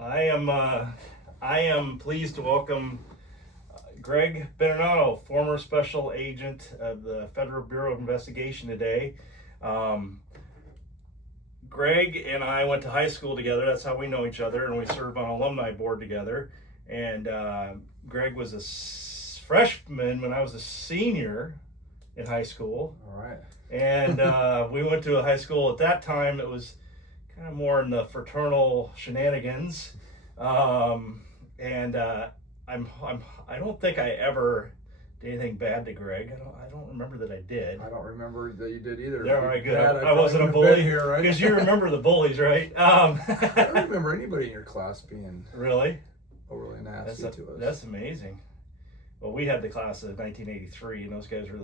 I am pleased to welcome Greg Beninato, former special agent of the Federal Bureau of Investigation today. Greg and I went to high school together. That's how we know each other, and we served on alumni board together. And Greg was a freshman when I was a senior in high school. All right. And we went to a high school at that time. It was kind of more in the fraternal shenanigans. I don't think I ever did anything bad to Greg. I don't remember that I did. I don't remember that you did either. Yeah, all right, good. I wasn't a bully here, right? Because you remember the bullies, right? I don't remember anybody in your class being really overly nasty to us. That's amazing. Well, we had the class of 1983, and those guys were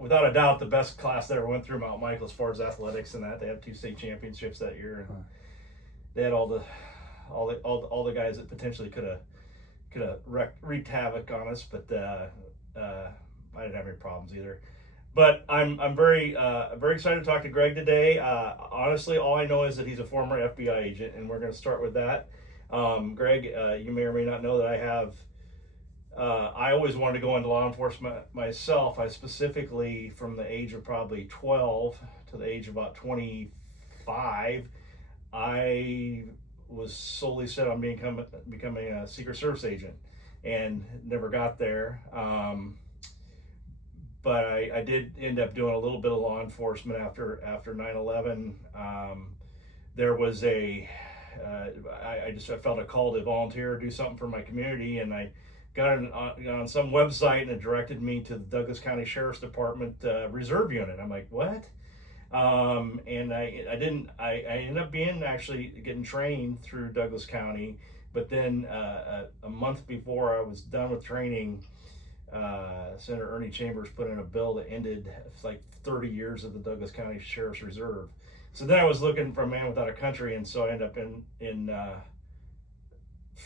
without a doubt, the best class that ever went through Mount Michael as far as athletics and that. They had 2 state championships that year, and they had all the guys that potentially could have wreaked havoc on us, but I didn't have any problems either. But I'm very excited to talk to Greg today. Honestly, all I know is that he's a former FBI agent, and we're going to start with that. Greg, you may or may not know that I always wanted to go into law enforcement myself. I specifically, from the age of probably 12 to the age of about 25, I was solely set on becoming a Secret Service agent, and never got there. But I did end up doing a little bit of law enforcement after 9/11. There was I felt a call to volunteer, do something for my community, and I got on some website, and it directed me to the Douglas County Sheriff's Department Reserve Unit. I'm like, what? And I ended up getting trained through Douglas County, but then a month before I was done with training, Senator Ernie Chambers put in a bill that ended like 30 years of the Douglas County Sheriff's Reserve. So then I was looking for a man without a country, and so I ended up in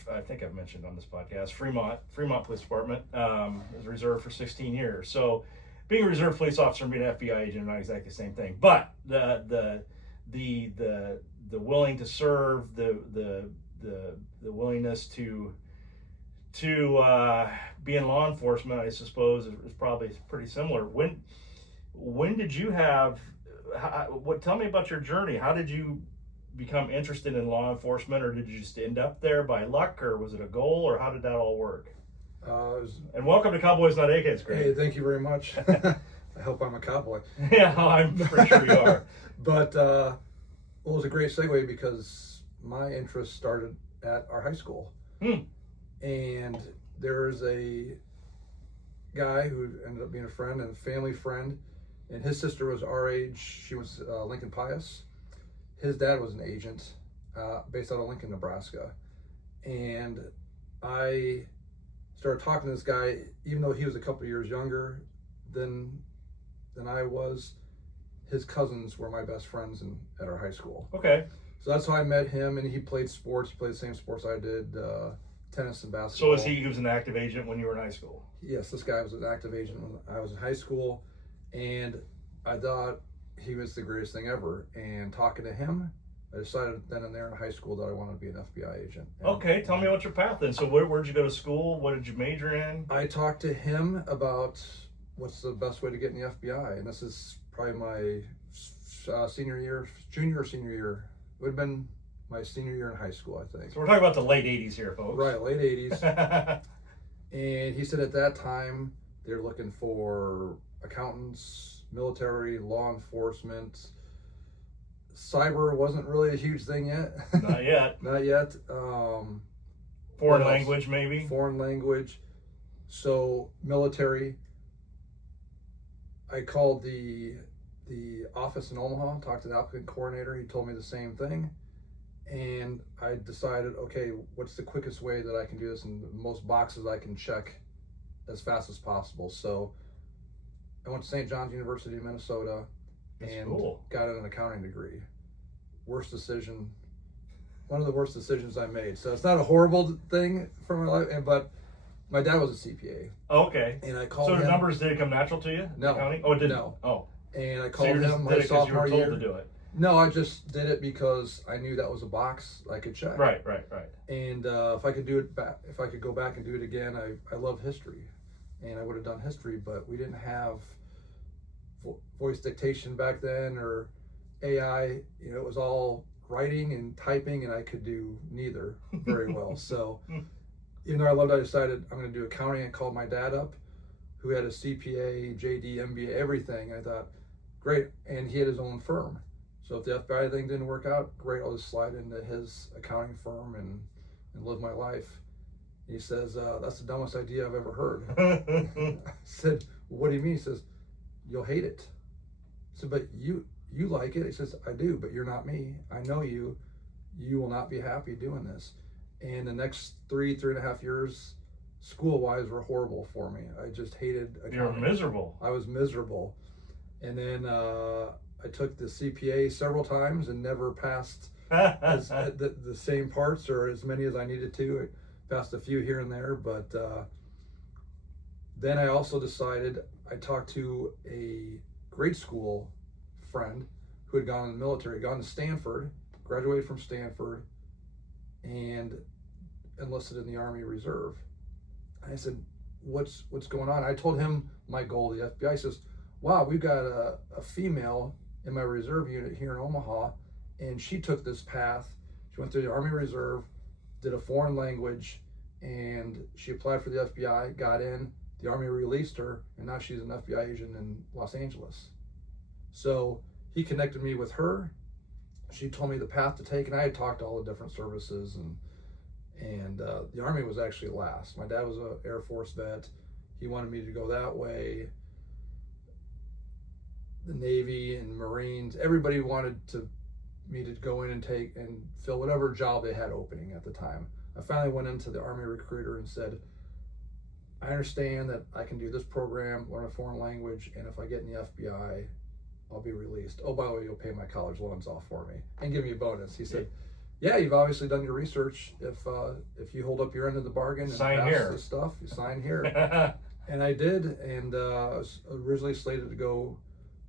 I think I've mentioned on this podcast, Fremont Police Department, as a reserve for 16 years. So being a reserve police officer and being an FBI agent are not exactly the same thing. But the willing to serve, the willingness to be in law enforcement, I suppose, is probably pretty similar. When did you tell me about your journey? How did you become interested in law enforcement, or did you just end up there by luck, or was it a goal, or how did that all work? And welcome to Cowboys Not AKs, Greg. Hey, thank you very much. I hope I'm a cowboy. Yeah, I'm pretty sure you are. But it was a great segue because my interest started at our high school. And there's a guy who ended up being a friend and a family friend, and his sister was our age. She was Lincoln Pius. His dad was an agent based out of Lincoln, Nebraska. And I started talking to this guy, even though he was a couple of years younger than I was. His cousins were my best friends at our high school. Okay. So that's how I met him, and he played sports. He played the same sports I did, tennis and basketball. So he was an active agent when you were in high school? Yes, this guy was an active agent when I was in high school, and I thought he was the greatest thing ever. And talking to him, I decided then and there in high school that I wanted to be an FBI agent. Okay, tell me about your path then. So where'd you go to school? What did you major in? I talked to him about what's the best way to get in the FBI, and this is probably my junior or senior year. It would have been my senior year in high school, I think. So we're talking about the late 80s here, folks. Right, late 80s. And he said at that time they're looking for accountants, military, law enforcement. Cyber wasn't really a huge thing yet. Not yet. Not yet. Foreign language, maybe? Foreign language. So military. I called the office in Omaha, talked to the applicant coordinator. He told me the same thing. And I decided, okay, what's the quickest way that I can do this and the most boxes I can check as fast as possible? So I went to St. John's University in Minnesota. That's and cool. Got an accounting degree. Worst decision, one of the worst decisions I made. So it's not a horrible thing for my life, but my dad was a CPA. Okay. And I called him. Numbers didn't come natural to you? No. Accounting? Oh, it didn't? No. Oh. And I called So you just him did my it because you were sophomore told year. to do it. No, I just did it because I knew that was a box I could check. Right. And if I could do it back, if I could go back and do it again, I love history, and I would have done history, but we didn't have voice dictation back then or AI. You know, it was all writing and typing, and I could do neither very well. So even though I loved it, I decided I'm going to do accounting. I called my dad up, who had a CPA, JD, MBA, everything. I thought, great, and he had his own firm. So if the FBI thing didn't work out, great, I'll just slide into his accounting firm and live my life. He says, that's the dumbest idea I've ever heard. I said, well, what do you mean? He says, you'll hate it. I said, but you like it? He says, I do, but you're not me. I know you. You will not be happy doing this. And the next 3.5 years, school-wise, were horrible for me. I just hated accounting. You were miserable. I was miserable. And then I took the CPA several times and never passed the same parts or as many as I needed to. I passed a few here and there, but then I also decided, I talked to a grade school friend who had gone in the military, gone to Stanford, graduated from Stanford, and enlisted in the Army Reserve. And I said, what's going on? I told him my goal, the FBI. Says, wow, we've got a female in my reserve unit here in Omaha, and she took this path. She went through the Army Reserve, did a foreign language, and she applied for the FBI, got in, the Army released her, and now she's an FBI agent in Los Angeles. So he connected me with her. She told me the path to take, and I had talked to all the different services, and the Army was actually last. My dad was an Air Force vet. He wanted me to go that way. The Navy and Marines, everybody wanted me to go in and take and fill whatever job they had opening at the time. I finally went into the Army recruiter and said, I understand that I can do this program, learn a foreign language, and if I get in the FBI, I'll be released. Oh, by the way, you'll pay my college loans off for me and give me a bonus. He said, yeah, you've obviously done your research. If you hold up your end of the bargain and sign pass here. the stuff, you sign here. And I did, and I was originally slated to go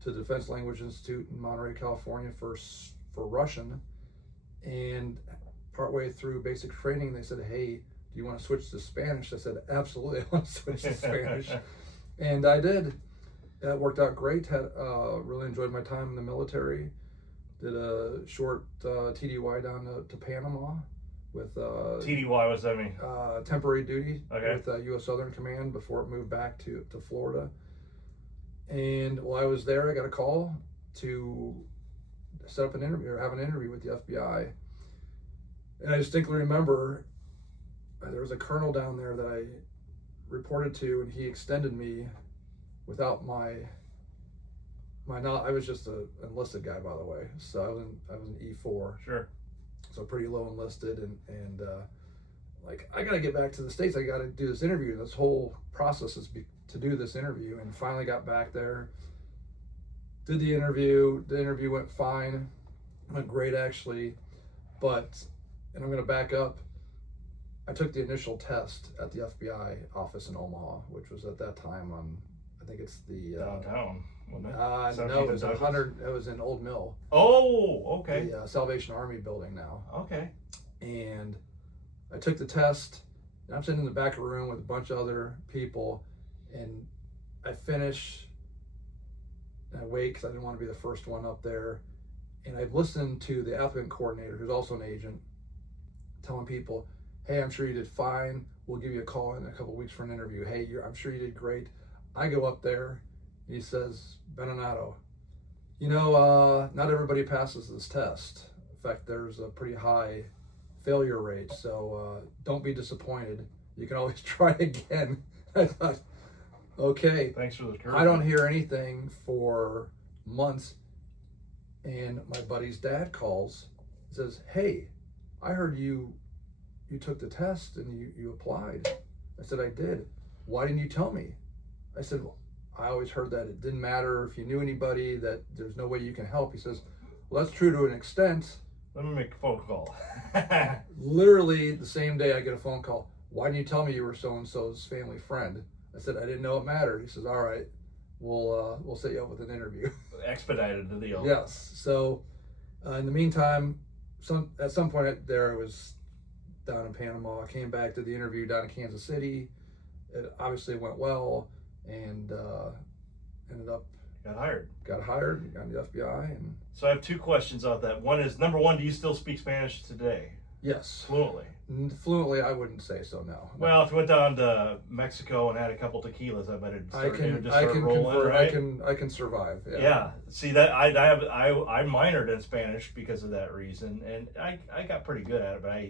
to the Defense Language Institute in Monterey, California for Russian, and partway through basic training, they said, hey, do you want to switch to Spanish? I said, absolutely, I want to switch to Spanish. And I did. That worked out great. Really enjoyed my time in the military. Did a short TDY down to Panama with TDY, what does that mean? Temporary duty with U.S. Southern Command before it moved back to Florida. And while I was there, I got a call to set up an interview or have an interview with the FBI. And I distinctly remember there was a colonel down there that I reported to, and he extended me without my knowledge. I was just an enlisted guy, by the way. So I was an E4. Sure. So pretty low enlisted, and like, I got to get back to the States. I got to do this interview. This whole process is to do this interview, and finally got back there. Did the interview. The interview went fine. Went great, actually. But, and I'm going to back up, I took the initial test at the FBI office in Omaha, which was at that time on, I think it's the downtown, wasn't it? No, it was 100. It was in Old Mill. Oh, okay. The Salvation Army building now. Okay. And I took the test, and I'm sitting in the back of the room with a bunch of other people, and I finish, and I wait because I didn't want to be the first one up there. And I've listened to the applicant coordinator, who's also an agent, telling people, hey, I'm sure you did fine. We'll give you a call in a couple of weeks for an interview. Hey, I'm sure you did great. I go up there, and he says, Beninato, you know, not everybody passes this test. In fact, there's a pretty high failure rate, so don't be disappointed. You can always try again. I thought, okay. Thanks for the courage. I don't hear anything for months, and my buddy's dad calls and says, hey, I heard you took the test and you applied. I said, I did. Why didn't you tell me? I said, well, I always heard that it didn't matter if you knew anybody, that there's no way you can help. He says, well, that's true to an extent. Let me make a phone call. Literally the same day I get a phone call. Why didn't you tell me you were so-and-so's family friend? I said, I didn't know it mattered. He says, all right, we'll set you up with an interview. Expedited the deal. Yes. So In the meantime, at some point there, I was down in Panama. I came back to the interview down in Kansas City. It obviously went well, and ended up Got hired. got hired, got in the FBI, and So I have two questions on that. One is, number one, do you still speak Spanish today? yes, Fluently? fluently. I wouldn't say so. No. Well, if you went down to Mexico and had a couple tequilas, I bet it'd start, it would just I start can rolling, convert. right? I can survive. Yeah. Yeah. See that I minored in Spanish because of that reason, and I got pretty good at it. But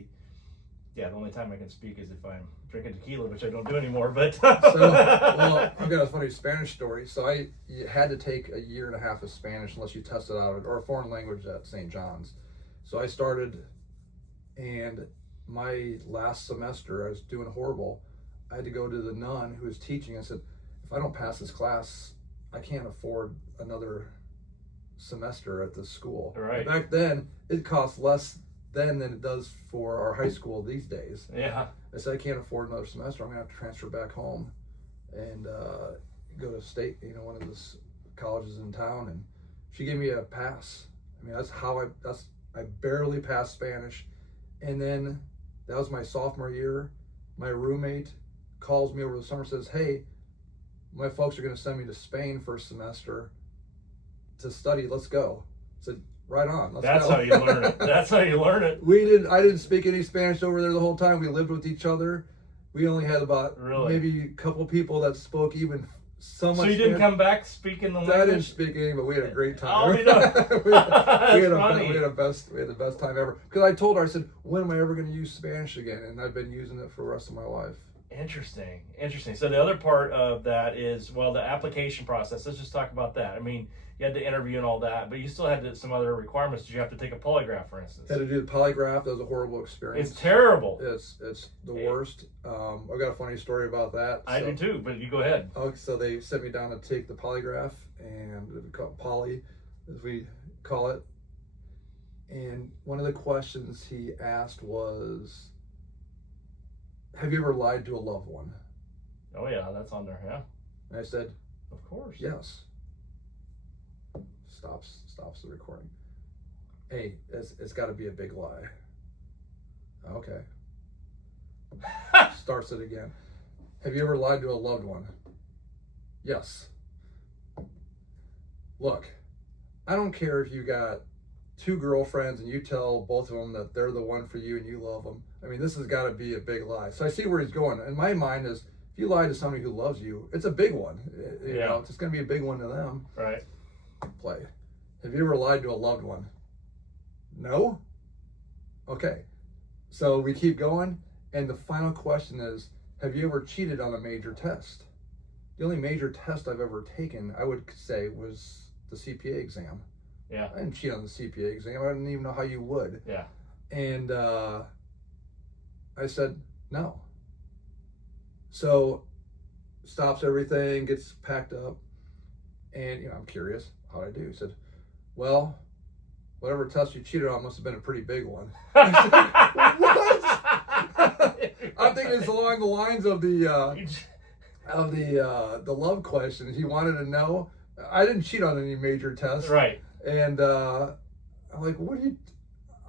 the only time I can speak is if I'm drinking tequila, which I don't do anymore. But well, I've got a funny Spanish story. So you had to take a year and a half of Spanish unless you tested out or a foreign language at St. John's. So I started, and my last semester I was doing horrible. I had to go to the nun who was teaching. I said, if I don't pass this class, I can't afford another semester at this school. Right. Back then, it cost less then than it does for our high school these days. yeah. I said, I can't afford another semester. I'm gonna have to transfer back home and go to state, one of the colleges in town. And she gave me a pass. I mean, I barely passed Spanish. And then that was my sophomore year. My roommate calls me over the summer, says, hey, my folks are gonna send me to Spain for a semester to study. Let's go. I said, right on. That's go. how you learn it. That's how you learn it. I didn't speak any Spanish over there the whole time. We lived with each other. We only had about maybe a couple people that spoke even somewhat. So you didn't Spanish. come back speaking the language? I didn't speak any, but we had a great time. Oh, you know. we had Funny. the best time ever. Because I told her, I said, when am I ever going to use Spanish again? And I've been using it for the rest of my life. Interesting. So the other part of that is, the application process. Let's just talk about that. I mean, you had to interview and all that, but you still had some other requirements. Did you have to take a polygraph, for instance? Had to do the polygraph. That was a horrible experience. It's terrible. It's the worst. I've got a funny story about that. I do too, but you go ahead. Oh, so they sent me down to take the polygraph, and we call it poly, as we call it. And one of the questions he asked was, have you ever lied to a loved one? Oh yeah, that's on there, yeah. And I said, of course. yes. Stops the recording. Hey, it's got to be a big lie. Okay. Starts it again. Have you ever lied to a loved one? Yes. Look, I don't care if you got 2 girlfriends and you tell both of them that they're the one for you and you love them. I mean, this has got to be a big lie. So I see where he's going. And my mind is, if you lie to somebody who loves you, it's a big one. You know, it's just going to be a big one to them. Right. Play. Have you ever lied to a loved one? No? Okay. So we keep going. And the final question is, have you ever cheated on a major test? The only major test I've ever taken, I would say, was the CPA exam. Yeah. I didn't cheat on the CPA exam. I didn't even know how you would. Yeah. And I said, no. So stops everything, gets packed up. And, I'm curious, how'd I do? He said, well, whatever test you cheated on must have been a pretty big one. I said, what? I'm thinking it's along the lines of the love question. He wanted to know. I didn't cheat on any major tests. Right. And I'm like,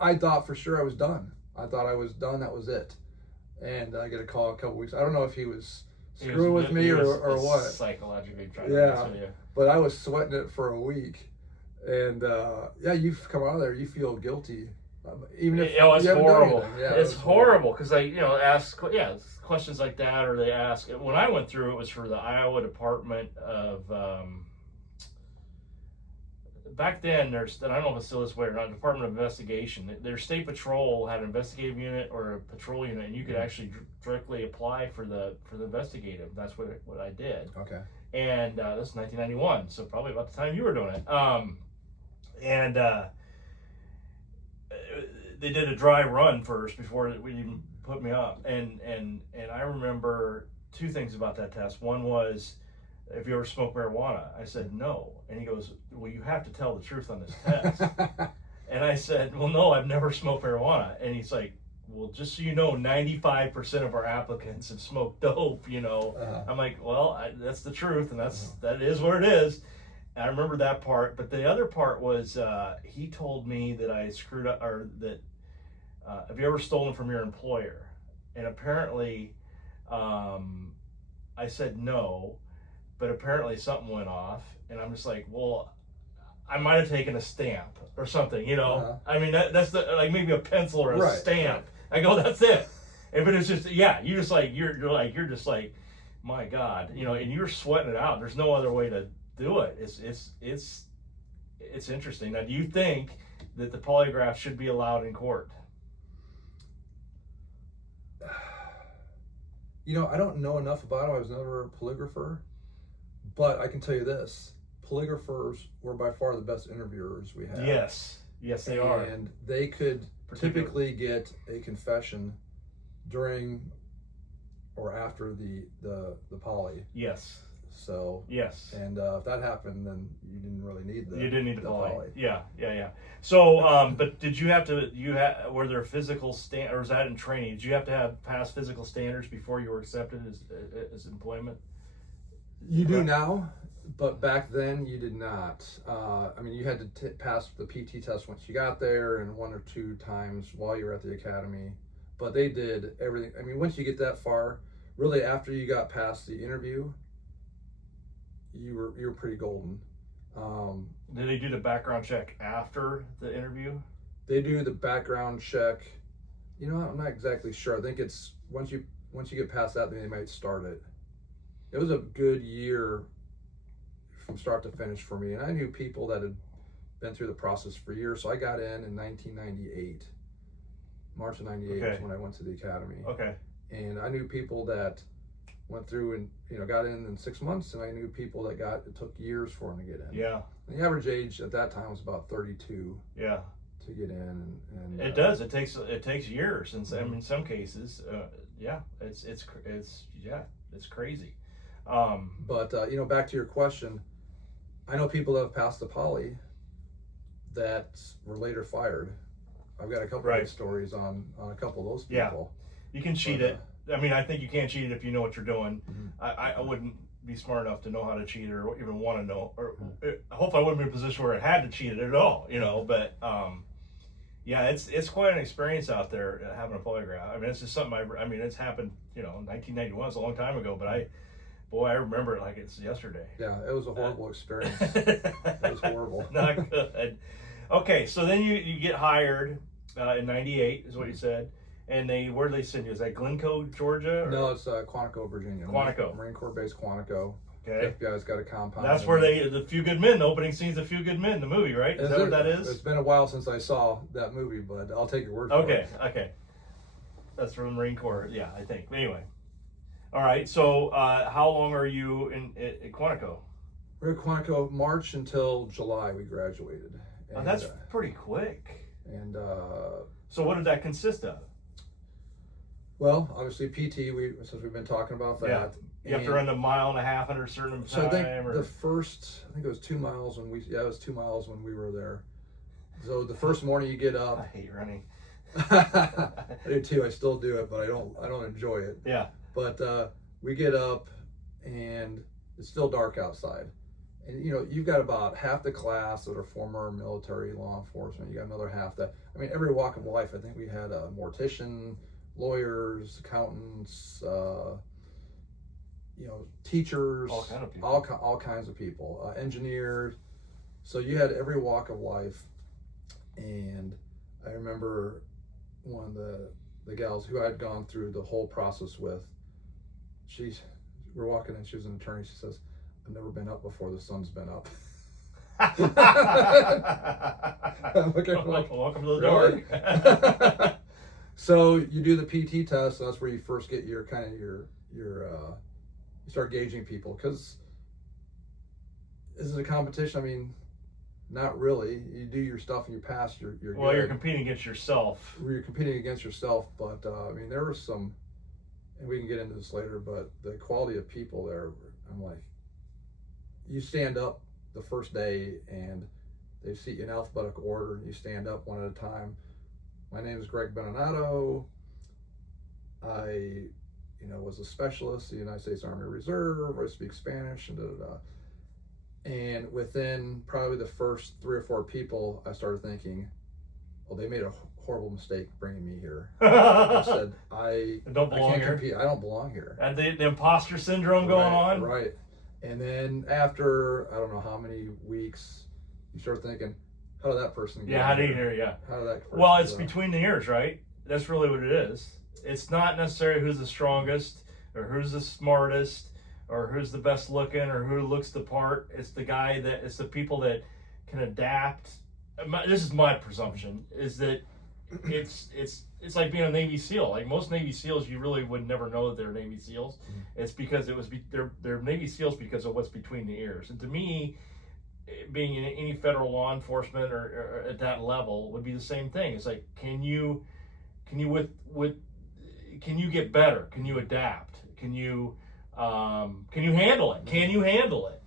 I thought for sure I was done. I thought I was done. That was it. And I get a call a couple weeks. I don't know if he was screwing with me or what. Psychologically trying to mess with you. But I was sweating it for a week. And you've come out of there, you feel guilty. Even if it's horrible. Yeah, it's horrible because I ask questions like that, or they ask. When I went through, it was for the Iowa Department of back then. I don't know if it's still this way or not. Department of Investigation. Their state patrol had an investigative unit or a patrol unit, and you could actually directly apply for the investigative. That's what I did. Okay. And that's 1991, so probably about the time you were doing it. They did a dry run first before we even put me up, and I remember 2 things about that test. One was, have you ever smoked marijuana? I said no, and he goes, well, you have to tell the truth on this test. And I said, well, no, I've never smoked marijuana. And he's like, well, just so you know, 95% of our applicants have smoked dope. I'm like, well, that's the truth, and that is what it is. And I remember that part, but the other part was he told me that I screwed up, or that have you ever stolen from your employer? And apparently, I said no, but apparently something went off, and I'm just like, well, I might have taken a stamp or something, you know. I mean, that's the like maybe a pencil or a stamp. I go, that's it. If it is just you just like you're just like, my God, you know, and you're sweating it out. There's no other way to do it. It's interesting. Now, do you think that the polygraph should be allowed in court? You know, I don't know enough about it. I was never a polygrapher, but I can tell you this: polygraphers were by far the best interviewers we had. Yes, they are. And they could typically get a confession during or after the poly. Yes. So yes, and if that happened, then you didn't really need the. You didn't need the poly. Yeah. So, but did you have to? Were there physical or was that in training? Did you have to have passed physical standards before you were accepted as employment? You do now, but back then you did not. I mean, you had to pass the PT test once you got there, and 1 or 2 times while you were at the academy. But they did everything. I mean, once you get that far, really after you got past the interview, you were pretty golden. Did they do the background check after the interview? They do the background check. You know, I'm not exactly sure. I think it's once you get past that, then they might start it. It was a good year from start to finish for me, and I knew people that had been through the process for years. So I got in 1998, March of '98 is when I went to the academy. Okay. And I knew people that went through and got in 6 months, and I knew people that it took years for them to get in. Yeah. And the average age at that time was about 32. Yeah. To get in, and it does. It takes years, and I mean, in some cases, it's crazy. But you know, back to your question, I know people that have passed the poly that were later fired. I've got a couple of stories on a couple of those people. Yeah, you can cheat it. I mean, I think you can't cheat it if you know what you're doing. Mm-hmm. I wouldn't be smart enough to know how to cheat or even want to know. Or I hope I wouldn't be in a position where I had to cheat it at all. You know, but yeah, it's quite an experience out there having a polygraph. I mean, it's just something I mean, it's happened. You know, in 1991. It's a long time ago, but I remember it like it's yesterday. Yeah, it was a horrible experience. It was horrible. Not good. Okay, so then you get hired in '98, is what you said. And where did they send you? Is that Glencoe, Georgia? No, it's Quantico, Virginia. Quantico. Marine Corps base Quantico. Okay. The FBI's got a compound. That's where the Few Good Men, the opening scene's The Few Good Men, the movie, right? Is that what that is? It's been a while since I saw that movie, but I'll take your word for it. Okay. That's from the Marine Corps, yeah, I think. Anyway. All right, so how long are you in Quantico? We're at Quantico March until July we graduated. And, that's pretty quick. And so what did that consist of? Well, obviously PT, since we've been talking about that. Yeah. You have to run a mile and a half under a certain time. So I think the first, I think it was 2 miles when it was 2 miles when we were there. So the first morning you get up. I hate running. I do too. I still do it, but I don't enjoy it. Yeah. But we get up and it's still dark outside. And you know, you've got about half the class that are former military, law enforcement. You got another half that, I mean, every walk of life. I think we had a mortician, lawyers, accountants, you know, teachers, all kind of people. all kinds of people, engineers. So you had every walk of life. And I remember one of the gals who I'd gone through the whole process with. We're walking in. She was an attorney. She says, "I've never been up before the sun's been up." I'm looking like, welcome to the really? dark. So you do the PT test. So that's where you first get your you start gauging people, because is it a competition? I mean, not really. You do your stuff and you pass. You're well, good. You're competing against yourself. You're competing against yourself, but I mean, there was some, and we can get into this later, but the quality of people there, I'm like, you stand up the first day and they seat you in alphabetical order and you stand up one at a time. My name is Greg Beninato. I, was a specialist in the United States Army Reserve. I speak Spanish and And within probably the first 3 or 4 people, I started thinking, well, they made a horrible mistake bringing me here. I said, I can't compete. I don't belong here. And the imposter syndrome going on. Right. And then after, I don't know how many weeks, you start thinking, how did that person get how do you hear? Yeah. How did that person Well, it's between the ears, right? That's really what it is. It's not necessarily who's the strongest or who's the smartest or who's the best looking or who looks the part. It's the people that can adapt. This is my presumption, is that it's like being a Navy SEAL. Like most Navy SEALs, you really would never know that they're Navy SEAls. It's because they're Navy SEAls because of what's between the ears. And to me, being in any federal law enforcement or at that level would be the same thing. It's like, can you get better? Can you adapt? Can you handle it? Can you handle it?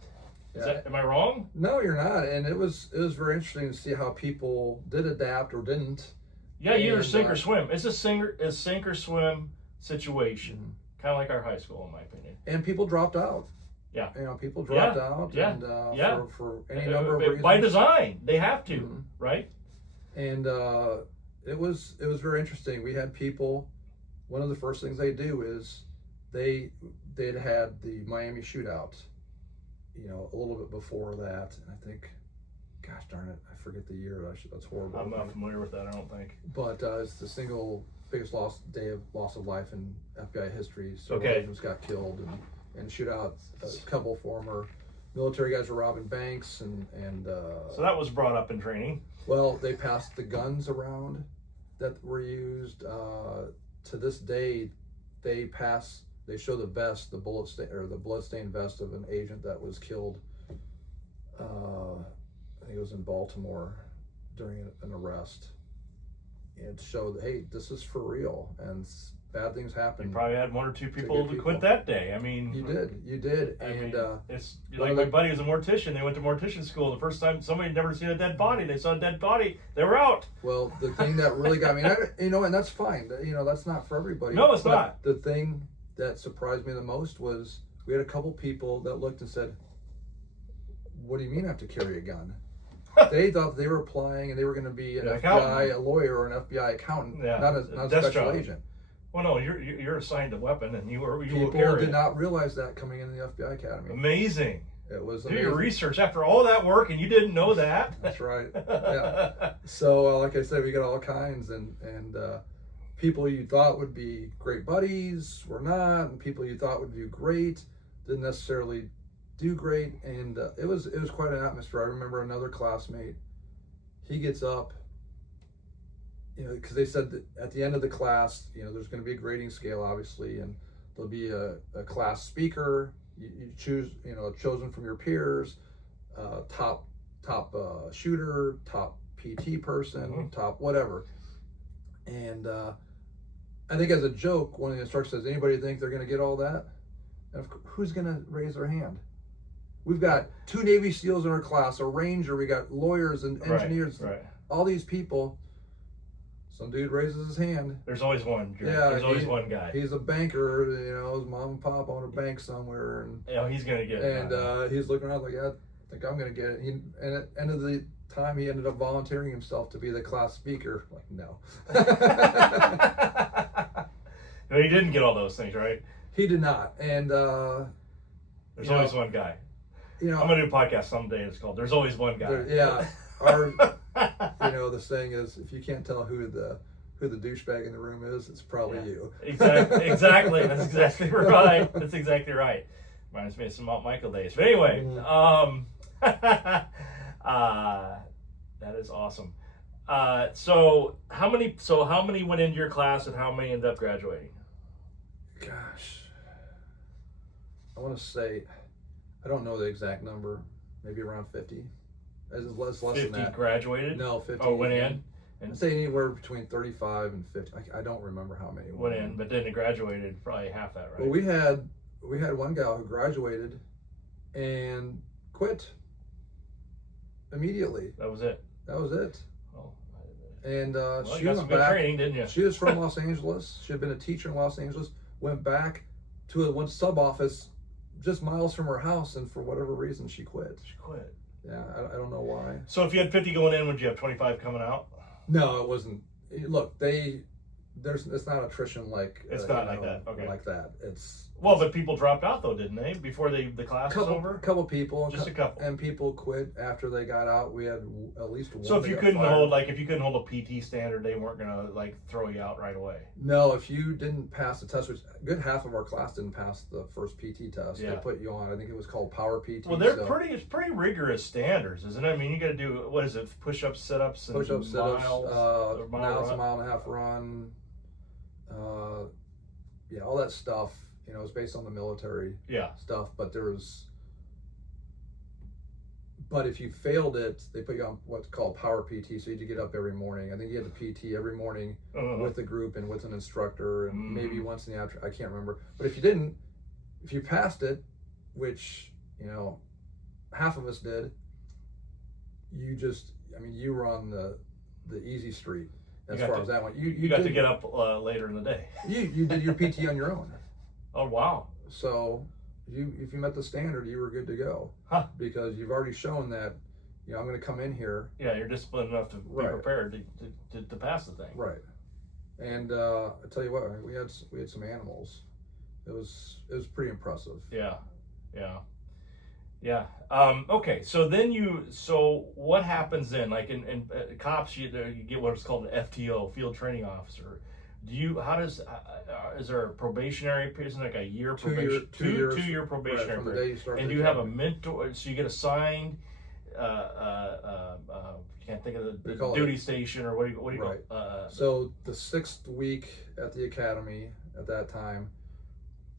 Am I wrong? No, you're not. And it was very interesting to see how people did adapt or didn't. Yeah, either sink or swim. It's a sink or swim situation, kind of like our high school, in my opinion. And people dropped out. Yeah, people dropped out. Yeah, and for any number of reasons. By design, they have to, right? And it was very interesting. We had people. One of the first things they do is they'd had the Miami shootout, a little bit before that. And I think, gosh darn it, I forget the year. That's horrible. I'm not familiar with that, I don't think. But it's the single biggest loss of life in FBI history. So agents got killed and shootout. A couple former military guys were robbing banks and so that was brought up in training. Well, they passed the guns around that were used. To this day, they show the vest, the bloodstained vest of an agent that was killed. I think it was in Baltimore during an arrest. It showed, hey, this is for real, and bad things happen. You probably had 1 or 2 people to quit that day. I mean, you did, it's like my buddy was a mortician. They went to mortician school. The first time somebody had never seen a dead body, they saw a dead body, they were out. Well, the thing that really got me, and that's fine. That's not for everybody. No, it's not. The thing that surprised me the most was we had a couple people that looked and said, "What do you mean I have to carry a gun?" They thought they were applying and they were going to be an FBI, a lawyer, or an FBI accountant, not a special agent. Well, no, you're assigned a weapon, and you People did not realize that coming into the FBI Academy. Amazing. It was do amazing. Your research after all that work, and you didn't know that. That's right. Yeah. So, like I said, we got all kinds, and people you thought would be great buddies were not, and people you thought would do great didn't necessarily do great, and it was quite an atmosphere. I remember another classmate. He gets up. Because they said that at the end of the class, there's going to be a grading scale, obviously, and there'll be a class speaker. You choose, chosen from your peers, top shooter, top PT person, top whatever. And I think as a joke, one of the instructors says, "Anybody think they're going to get all that?" And who's going to raise their hand? We've got 2 Navy SEALs in our class, a ranger, we got lawyers and engineers, all these people. Some dude raises his hand. There's always one. Yeah, there's always one guy. He's a banker. His mom and pop own a bank somewhere, and he's gonna get it. And he's looking around like, yeah, I think I'm gonna get it. And at the end of the time, he ended up volunteering himself to be the class speaker. Like, no. But he didn't get all those things, right? He did not. And there's always one guy. I'm gonna do a podcast someday. It's called "There's Always One Guy." Yeah. The saying is, if you can't tell who the douchebag in the room is, it's probably you. Exactly. That's exactly right. That's exactly right. Reminds me of some Mount Michael days. But anyway, that is awesome. So how many went into your class and how many ended up graduating? Gosh, I want to say, I don't know the exact number. Maybe around 50. Less 50 than that. Graduated? No, 50. Oh, went in? I'd say anywhere between 35 and 50. I don't remember how many went in, but then it graduated probably half that, right? Well, we had one gal who graduated and quit immediately. That was it. Oh. And well, she got went some good back. Training, didn't you? She was from Los Angeles. She had been a teacher in Los Angeles. Went back to one sub office just miles from her house, and for whatever reason, she quit. She quit. Yeah, I don't know why. So if you had 50 going in, would you have 25 coming out? No, it wasn't. Look, it's not attrition like It's not like that. Okay. Like that. It's But people dropped out though, didn't they? Before the class was over. Couple people, Just a couple, and people quit after they got out. We had at least one. So if that you got couldn't fired. hold a PT standard, they weren't gonna like throw you out right away. No, if you didn't pass the test, which a good half of our class didn't pass the first PT test, Yeah. they put you on. I think it was called Power PT. Well, it's pretty rigorous standards, isn't it? I mean, you got to do what is it? Push-ups, sit-ups, and Push-ups, sit-ups. miles. Now it's a mile and a half run. Yeah, all that stuff. You know, it's based on the military stuff, but but if you failed it, they put you on what's called Power PT, so you had to get up every morning. I think you had the PT every morning with the group and with an instructor, and maybe once in the after, I can't remember. But if you didn't, if you passed it, which, you know, half of us did, you were on the easy street as far as that went. You got to get up later in the day. You did your PT on your own. Oh, wow. So if you met the standard, you were good to go. Huh. Because you've already shown that, you know, I'm going to come in here. Yeah, you're disciplined enough to be prepared to pass the thing. Right. And I tell you what, we had some animals. It was pretty impressive. Yeah. Okay. So what happens then? Like in cops, you get what's called an FTO, field training officer. Is there a probationary period, like a year probation? 2 years. 2 year probationary Right, from the period. day you start And the do you have a academy. mentor? So you get assigned. Can't think of the duty station, or what do you call it? So the 6th week at the academy at that time,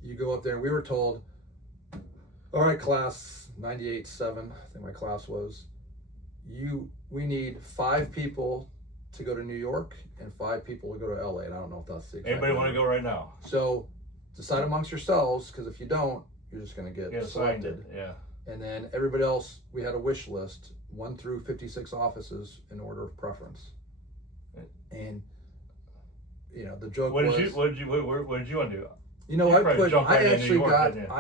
you go up there, and we were told, all right, class 98-7, I think my class was, we need 5 people to go to New York and 5 people to go to LA. And I don't know if that's the exact Anybody want to number. go right now? So decide amongst yourselves, because if you don't, you're just going to get selected. Yeah. And then everybody else, we had a wish list, 1 through 56 offices in order of preference. And, you know, the joke was... What did you want to do? You know, I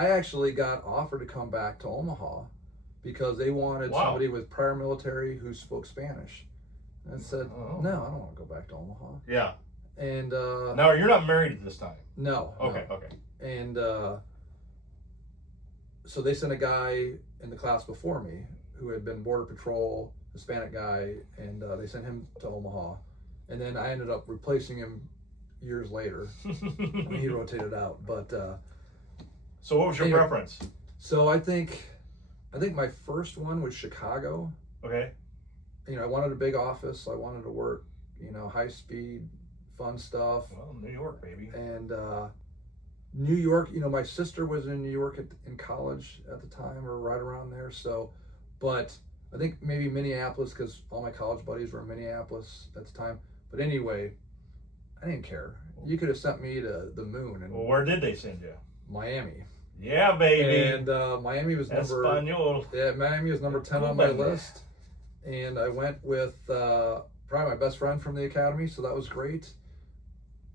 actually got offered to come back to Omaha because they wanted somebody with prior military who spoke Spanish. And I said, no, I don't want to go back to Omaha. Yeah. And now you're not married at this time. No. Okay. And so they sent a guy in the class before me who had been Border Patrol, Hispanic guy, and they sent him to Omaha. And then I ended up replacing him years later. He rotated out. But so what was your preference? So I think my first one was Chicago. Okay. You know, I wanted a big office. I wanted to work, you know, high speed, fun stuff. Well, New York, baby. And New York, you know, my sister was in New York in college at the time, or right around there. So, but I think maybe Minneapolis, because all my college buddies were in Minneapolis at the time. But anyway, I didn't care. You could have sent me to the moon. And well, where did they send you? Miami. Yeah, baby. And Miami was Espanol. Miami was number 10 on my list. And I went with probably my best friend from the academy, so that was great.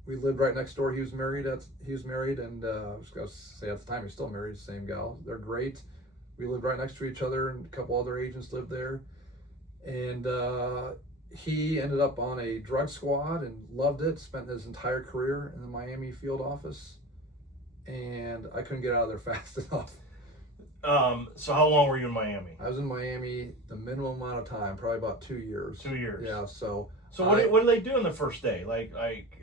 We lived right next door. He was married, and I was going to say at the time he's still married, same gal. They're great. We lived right next to each other, and a couple other agents lived there. And he ended up on a drug squad and loved it, spent his entire career in the Miami field office, and I couldn't get out of there fast enough. So how long were you in Miami? I was in Miami the minimum amount of time, probably about 2 years. 2 years. Yeah, so what do they do in the first day? Like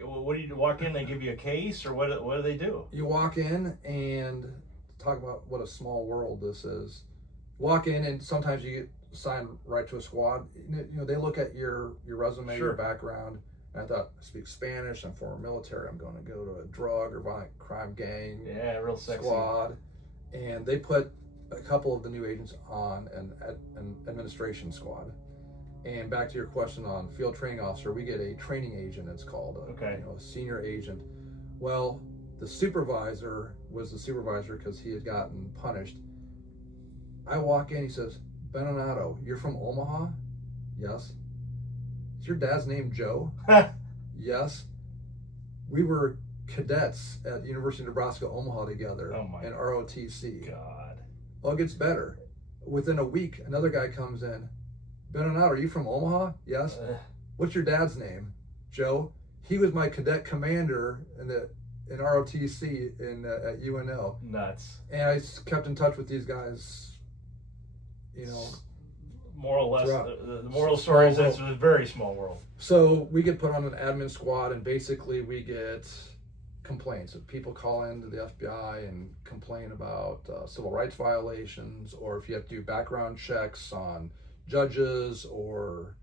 what do you walk in? They give you a case, or what do they do? You walk in, and talk about what a small world this is. Walk in, and sometimes you get assigned right to a squad. You know, they look at your resume, your background. And I thought, I speak Spanish. I'm former military. I'm going to go to a drug or violent crime gang. Yeah, real sexy squad. And they put a couple of the new agents on an administration squad. And back to your question on field training officer, we get a training agent, it's called, a senior agent. Well, the supervisor was the supervisor because he had gotten punished. I walk in, he says, Beninato, you're from Omaha? Yes. Is your dad's name Joe? Yes. We were cadets at the University of Nebraska Omaha together Oh my in ROTC. God. Well, it gets better. Within a week, another guy comes in. Beninato, are you from Omaha? Yes. What's your dad's name? Joe. He was my cadet commander in ROTC at UNL. Nuts. And I kept in touch with these guys. You know. More or less, throughout. the moral story is it's a very small world. So we get put on an admin squad, and basically we get complaints. If people call into the FBI and complain about civil rights violations, or if you have to do background checks on judges or,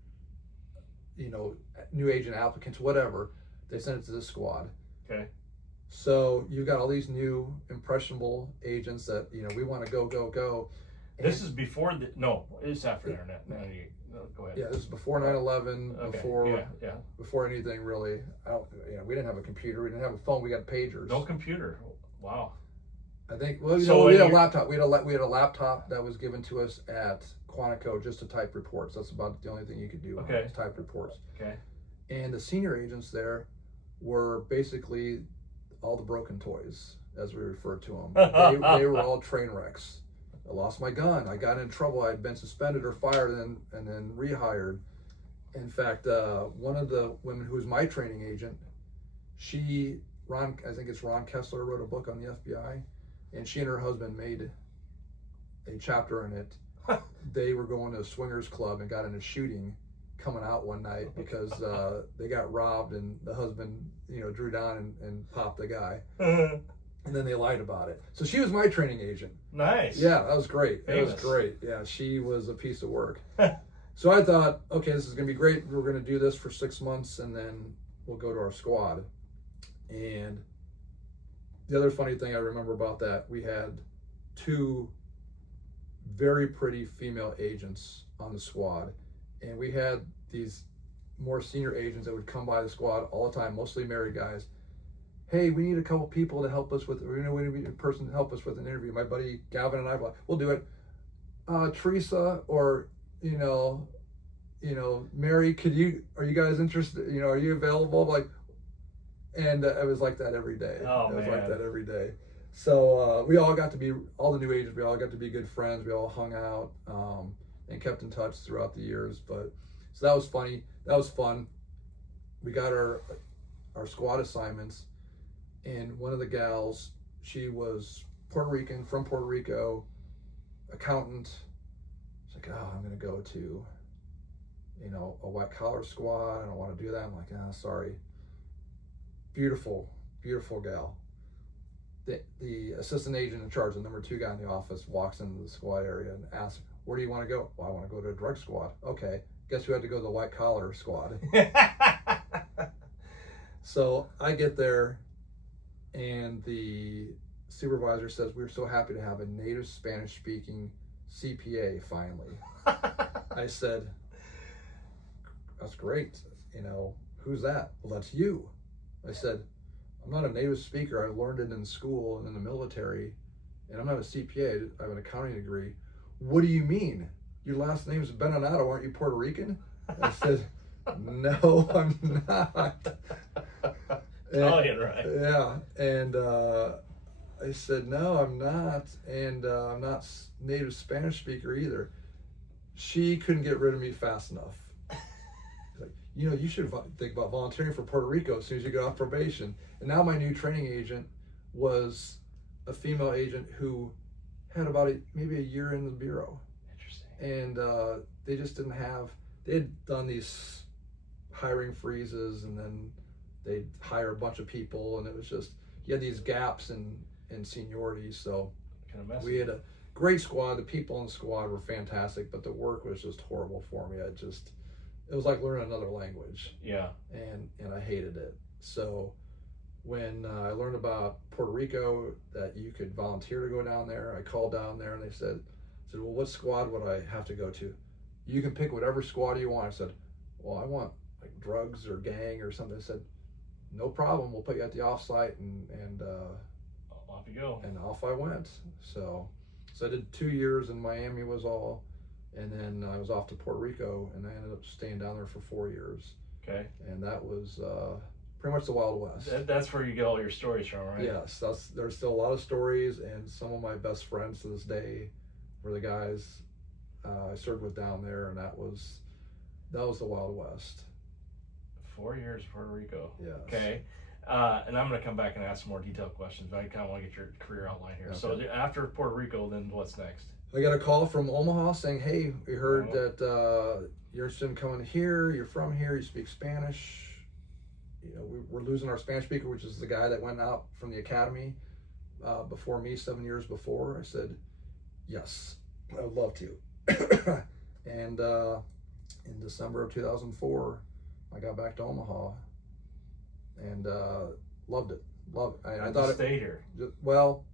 you know, new agent applicants, whatever, they send it to this squad. Okay. So you've got all these new impressionable agents that, you know, we want to go. This is before it's after the internet. No, go ahead. Yeah, this is before 9/11, Okay. before anything really. We didn't have a computer, we didn't have a phone, we got pagers. No computer. Wow. I think. Well, we had a laptop. We had a laptop that was given to us at Quantico just to type reports. That's about the only thing you could do. Okay. Was type reports. Okay. And the senior agents there were basically all the broken toys, as we referred to them. They were all train wrecks. I lost my gun. I got in trouble. I had been suspended or fired and then rehired. In fact, one of the women who was my training agent, I think it's Ron Kessler, wrote a book on the FBI, and she and her husband made a chapter in it. They were going to a swingers club and got in a shooting coming out one night because they got robbed, and the husband, drew down and popped the guy. And then they lied about it. So she was my training agent. Nice. Yeah, that was great. Famous. It was great. Yeah, she was a piece of work. So I thought, okay, this is going to be great. We're going to do this for 6 months, and then we'll go to our squad. And the other funny thing I remember about that, we had 2 very pretty female agents on the squad. And we had these more senior agents that would come by the squad all the time, mostly married guys. Hey, we need a couple people to help us with, we need a person to help us with an interview. My buddy Gavin and I were like, we'll do it. Teresa or, Mary, are you guys interested? Are you available? Like, and it was like that every day. Oh, it was man. like that every day. So we all got to be, all the new agents, we all got to be good friends. We all hung out and kept in touch throughout the years. But so that was funny. That was fun. We got our squad assignments. And one of the gals, she was Puerto Rican, from Puerto Rico, accountant. She's like, I'm going to go to, a white collar squad. I don't want to do that. I'm like, sorry. Beautiful, beautiful gal. The assistant agent in charge, the number 2 guy in the office, walks into the squad area and asks, where do you want to go? Well, I want to go to a drug squad. Okay, guess who had to go to the white collar squad? So I get there, and the supervisor says, we're so happy to have a native Spanish-speaking CPA finally. I said, that's great. Who's that? Well, that's you. I said, I'm not a native speaker. I learned it in school and in the military, and I'm not a CPA. I have an accounting degree. What do you mean? Your last name's Beninato. Aren't you Puerto Rican? I said, no, I'm not. Italian, right? Yeah, and I said, no, I'm not, and I'm not native Spanish speaker either. She couldn't get rid of me fast enough. Like, you should think about volunteering for Puerto Rico as soon as you get off probation. And now my new training agent was a female agent who had about maybe a year in the bureau. Interesting. And they just didn't have, they had done these hiring freezes, and then they'd hire a bunch of people, and it was just, you had these gaps in seniority. So Kind of messy. we had a great squad. The people in the squad were fantastic, but the work was just horrible for me. It was like learning another language. Yeah. And I hated it. So when I learned about Puerto Rico, that you could volunteer to go down there, I called down there, and they said, well, what squad would I have to go to? You can pick whatever squad you want. I said, well, I want like drugs or gang or something. I said, no problem. We'll put you at the offsite, and Off you go. And off I went. So I did 2 years in Miami was all, and then I was off to Puerto Rico, and I ended up staying down there for 4 years. Okay. And that was pretty much the Wild West. That's where you get all your stories from, right? Yes, there's still a lot of stories, and some of my best friends to this day were the guys I served with down there, and that was the Wild West. 4 years Puerto Rico. Yes. Okay. And I'm going to come back and ask some more detailed questions, but I kind of want to get your career outline here. Okay. So after Puerto Rico, then what's next? I got a call from Omaha saying, hey, we heard that you're interested in coming here, you're from here, you speak Spanish. You know, we're losing our Spanish speaker, which is the guy that went out from the academy before me 7 years before. I said, yes, I would love to. And in December of 2004, I got back to Omaha and loved it. I thought stayed here. Well,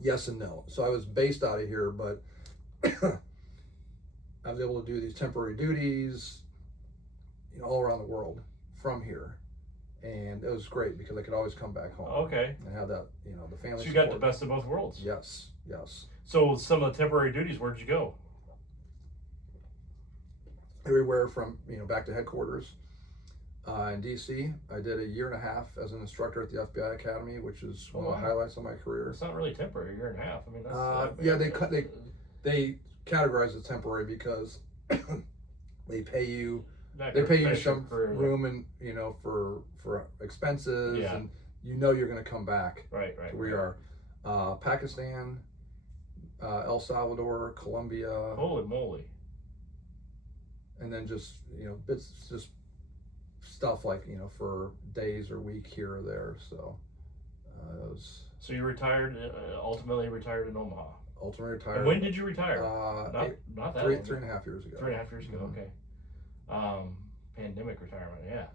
yes and no. So I was based out of here, but I was able to do these temporary duties, you know, all around the world from here. And it was great because I could always come back home. Okay. And have that, you know, the family So you support. got the best of both worlds. Yes, yes. So some of the temporary duties, where'd you go? Everywhere from, you know, back to headquarters. In DC, I did a year and a half as an instructor at the FBI Academy, which is one of the highlights of my career. It's not really temporary, a year and a half. I mean, that's yeah, they categorize it temporary because they pay you some room and, you know, for expenses, and you know you're going to come back. Right. To where you are. Pakistan, El Salvador, Colombia. Holy moly! And then just, you know, bits, just stuff like, you know, for days or week here or there. So it was. So you retired, ultimately retired in Omaha. Ultimately retired. And when did you retire? Not that long. 3.5 years ago. 3.5 years ago. Mm-hmm. Okay. Pandemic retirement. Yeah.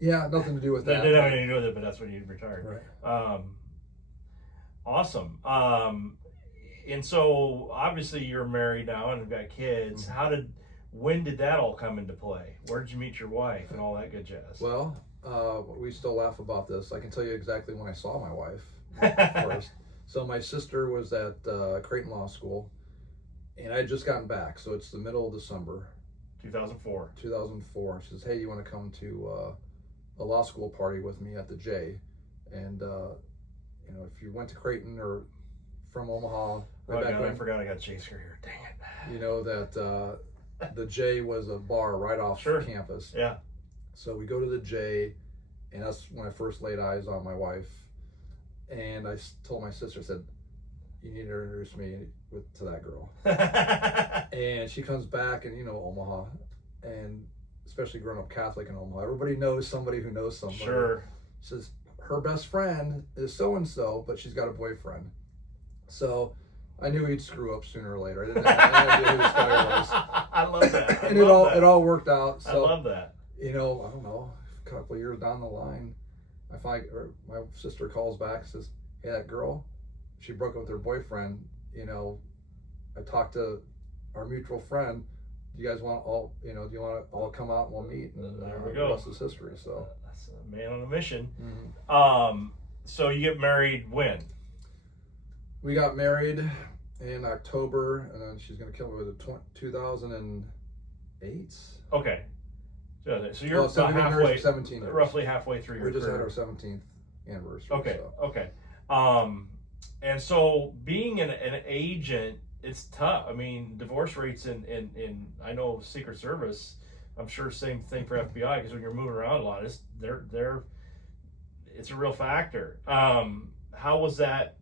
Yeah, nothing to do with that. It didn't have anything to do with it, but that's when you retired. Right. Awesome. And so obviously you're married now and have got kids. Mm-hmm. When did that all come into play? Where did you meet your wife and all that good jazz? Well, we still laugh about this. I can tell you exactly when I saw my wife first. So my sister was at Creighton Law School, and I had just gotten back. So it's the middle of December. 2004. 2004. She says, hey, you want to come to a law school party with me at the J? And, you know, if you went to Creighton or from Omaha. I forgot I got Jasker here. Dang it. You know that the J was a bar right off campus. Yeah. So we go to the J, and that's when I first laid eyes on my wife. And I told my sister, I said, you need to introduce me to that girl. And she comes back, and, you know, Omaha, and especially growing up Catholic in Omaha, everybody knows somebody who knows somebody. Sure. She says, her best friend is so-and-so, but she's got a boyfriend. So I knew he'd screw up sooner or later. I didn't have any idea who this guy was. I love that. And it all worked out. So, I love that. You know, I don't know, a couple of years down the line, my sister calls back and says, hey, that girl, she broke up with her boyfriend. You know, I talked to our mutual friend. Do you guys want do you want to all come out and we'll meet? And there we go. The rest is history. So that's a man on a mission. Mm-hmm. So you get married when? We got married in October, and then she's going to kill me with a 2008. Okay. So you're about halfway, 17 years. Roughly halfway through your career. We just had our 17th anniversary. Okay. So. Okay. And so being an agent, it's tough. I mean, divorce rates in I know Secret Service, I'm sure same thing for FBI, because when you're moving around a lot, it's a real factor. How was that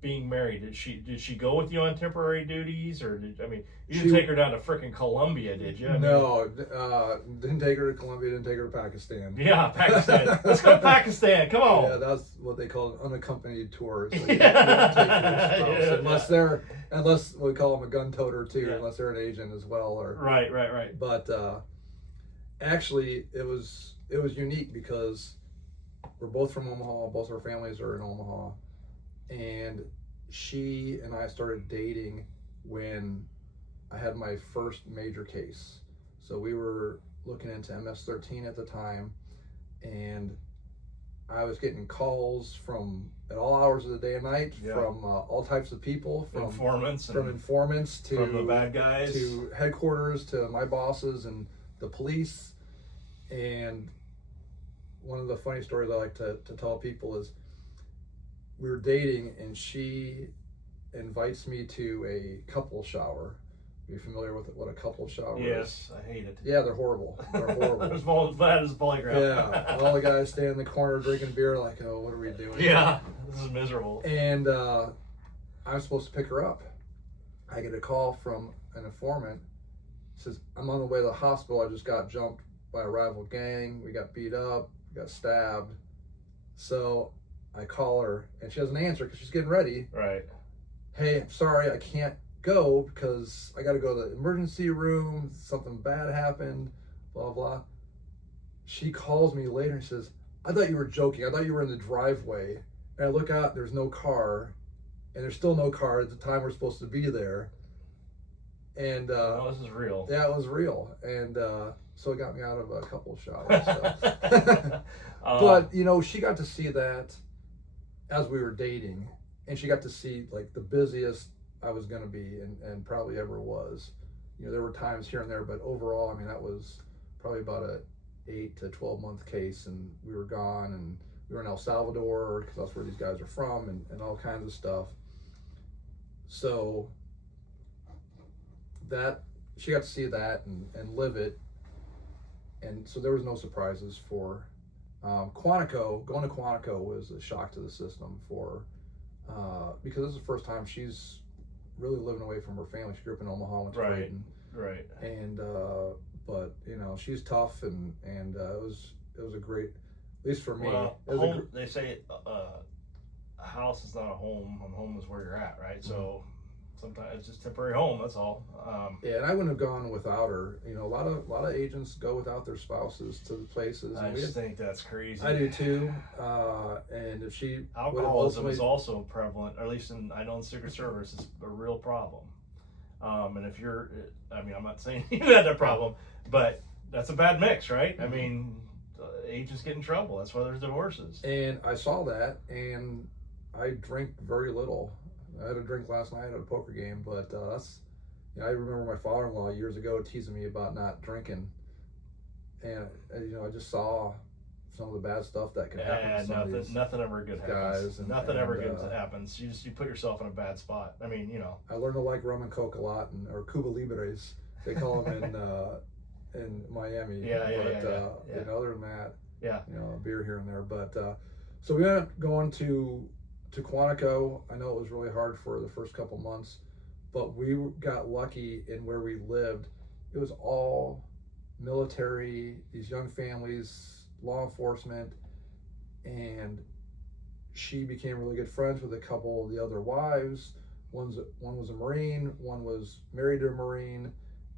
being married? Did she go with you on temporary duties, or you didn't take her down to frickin' Colombia, did you? No, didn't take her to Colombia, didn't take her to Pakistan. Yeah, Pakistan. Let's go to Pakistan. Come on. Yeah, that's what they call an unaccompanied tour. So you don't take your spouse, unless we call them a gun toter too, unless they're an agent as well. Or right. But actually, it was unique because we're both from Omaha. Both our families are in Omaha. And she and I started dating when I had my first major case. So we were looking into MS-13 at the time, and I was getting calls at all hours of the day and night from all types of people, from informants to from the bad guys to headquarters to my bosses and the police. And one of the funny stories I like to tell people is we were dating and she invites me to a couple shower. Are you familiar with what a couple shower is? Yes, I hate it. Yeah, they're horrible. They're horrible. As bad as a polygraph. Yeah, all the guys stand in the corner drinking beer like, oh, what are we doing? Yeah, this is miserable. And I'm supposed to pick her up. I get a call from an informant. Says, I'm on the way to the hospital. I just got jumped by a rival gang. We got beat up. We got stabbed. So I call her, and she doesn't answer because she's getting ready. Right. Hey, I'm sorry, I can't go because I got to go to the emergency room. Something bad happened. Blah, blah. She calls me later and says, I thought you were joking. I thought you were in the driveway. And I look out, there's no car. And there's still no car at the time we're supposed to be there. And this is real. yeah, it was real. And so it got me out of a couple of showers. So. But, you know, she got to see that as we were dating. And she got to see, like, the busiest I was going to be and probably ever was. You know, there were times here and there, but overall, I mean, that was probably about a 8 to 12 month case. And we were gone, and we were in El Salvador because that's where these guys are from, and all kinds of stuff. So that she got to see that and live it, and so there was no surprises for Quantico. Going to Quantico was a shock to the system for because this is the first time she's really living away from her family. She grew up in Omaha, went to Creighton. Right. And but you know, she's tough, and it was a great, at least for me. Well, home, they say a house is not a home. A home is where you're at, right? So sometimes it's just temporary home. That's all. Yeah, and I wouldn't have gone without her. You know, a lot of agents go without their spouses to the places. I just think that's crazy. I do too. And if she alcoholism is also prevalent, or at least I know in Secret Service, it's a real problem. And if you're, I mean, I'm not saying you had that problem, but that's a bad mix, right? I mean, agents get in trouble. That's why there's divorces. And I saw that, and I drink very little. I had a drink last night at a poker game, but that's, you know, I remember my father-in-law years ago teasing me about not drinking, and you know, I just saw some of the bad stuff that could happen. Nothing ever good happens. Nothing ever good happens. You put yourself in a bad spot. I mean, you know. I learned to like rum and coke a lot, or Cuba Libres, they call them in Miami. Yeah. You know, other than that, yeah, you know, a beer here and there. But so we ended up going to Quantico. I know it was really hard for the first couple months, but we got lucky in where we lived. It was all military, these young families, law enforcement, and she became really good friends with a couple of the other wives. One was a Marine, one was married to a Marine,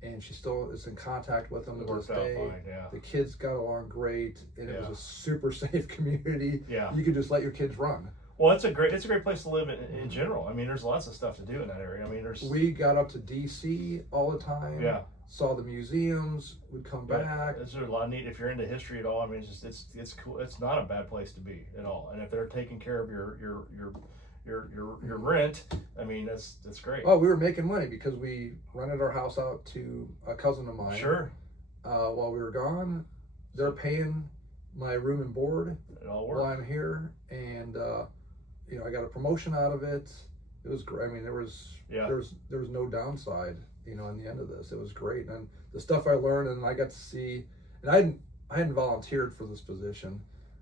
and she still is in contact with them to this day. Fine, yeah. The kids got along great, and it Yeah. was a super safe community. Yeah. You could just let your kids run. Well, it's a great place to live in general. I mean, there's lots of stuff to do in that area. I mean, We got up to DC all the time. Yeah. Saw the museums. Would come back. There's a lot of neat if you're into history at all. I mean, it's cool. It's not a bad place to be at all. And if they're taking care of your rent, I mean, that's great. Oh, we were making money because we rented our house out to a cousin of mine. Sure. While we were gone, they're paying my room and board It all works. while I'm here, and you know, I got a promotion out of it. It was great. I mean, there was no downside, you know, in the end of this. It was great, and the stuff I learned, and I got to see, and I hadn't volunteered for this position.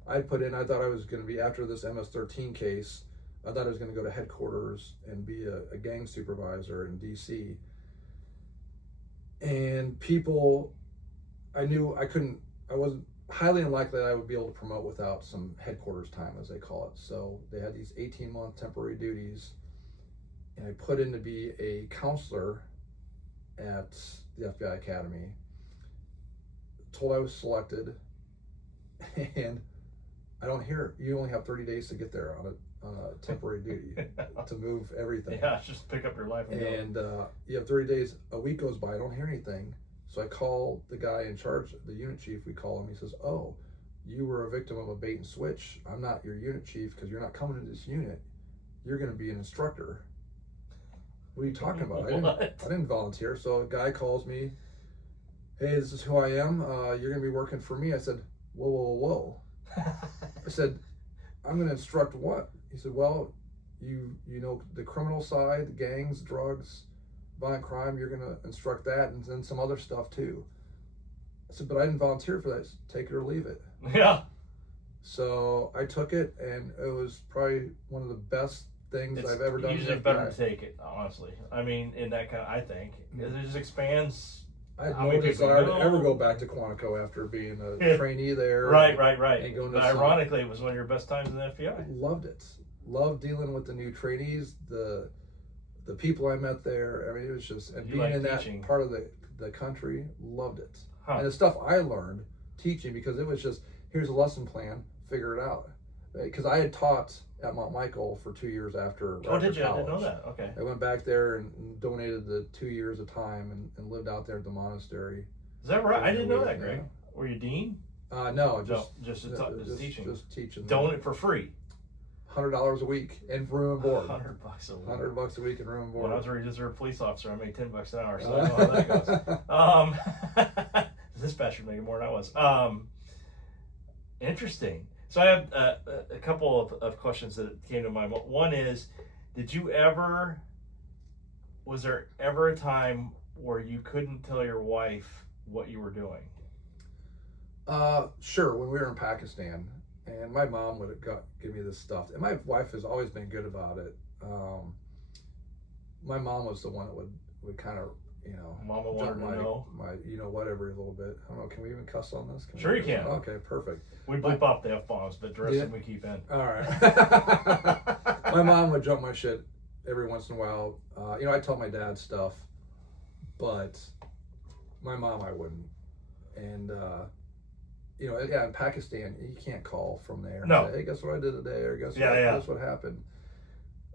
I thought I was going to be, after this MS-13 case, I thought I was going to go to headquarters and be a gang supervisor in DC. And people, I wasn't highly unlikely that I would be able to promote without some headquarters time, as they call it. So they had these 18-month temporary duties, and I put in to be a counselor at the FBI Academy. Told I was selected, and I don't hear, you only have 30 days to get there on a temporary duty to move everything. Yeah, just pick up your life and go. You have 30 days. A week goes by, I don't hear anything. So I call the guy in charge, the unit chief, we call him. He says, oh, you were a victim of a bait and switch. I'm not your unit chief because you're not coming to this unit. You're going to be an instructor. What are you talking about? I didn't volunteer. So a guy calls me, hey, this is who I am. You're going to be working for me. I said, whoa. said, I'm going to instruct what? He said, well, you know the criminal side, the gangs, drugs, violent crime, you're going to instruct that, and then some other stuff too. I said, but I didn't volunteer for that. Take it or leave it. Yeah. So I took it, and it was probably one of the best things I've ever done. Usually better to take it, honestly. I mean, in that kind of, I think, it just expands. I had no desire to ever go back to Quantico after being a trainee there. Right. And going to ironically, it was one of your best times in the FBI. I loved it. Loved dealing with the new trainees, the people I met there. I mean, it was just, and being in that part of the country, loved it. Huh. And the stuff I learned teaching, because it was just, here's a lesson plan, figure it out. Because I had taught at Mount Michael for 2 years after. Oh, did you? College. I didn't know that. Okay. I went back there and donated the 2 years of time and lived out there at the monastery. Is that right? I didn't know that, Greg. Were you dean? No, just teaching. Just teaching. Donate for free. $100 a week and room and board. $100 a week. $100 a week and room and board. When I was a reserve police officer, I made $10 an hour, so I know how that goes. This bastard making more than I was. Interesting. So I have a couple of questions that came to mind. One is, was there ever a time where you couldn't tell your wife what you were doing? Sure. When we were in Pakistan, and my mom would give me this stuff, and my wife has always been good about it. My mom was the one that would kind of, Mama wanted to know my whatever a little bit. I don't know. Can we even cuss on this? Sure you can. Okay, perfect. We bleep off the F-bombs, but the rest of them we keep in. All right. My mom would jump my shit every once in a while. I tell my dad stuff, but my mom I wouldn't. And in Pakistan you can't call from there. No. Say, hey, guess what I did today, or guess what happened.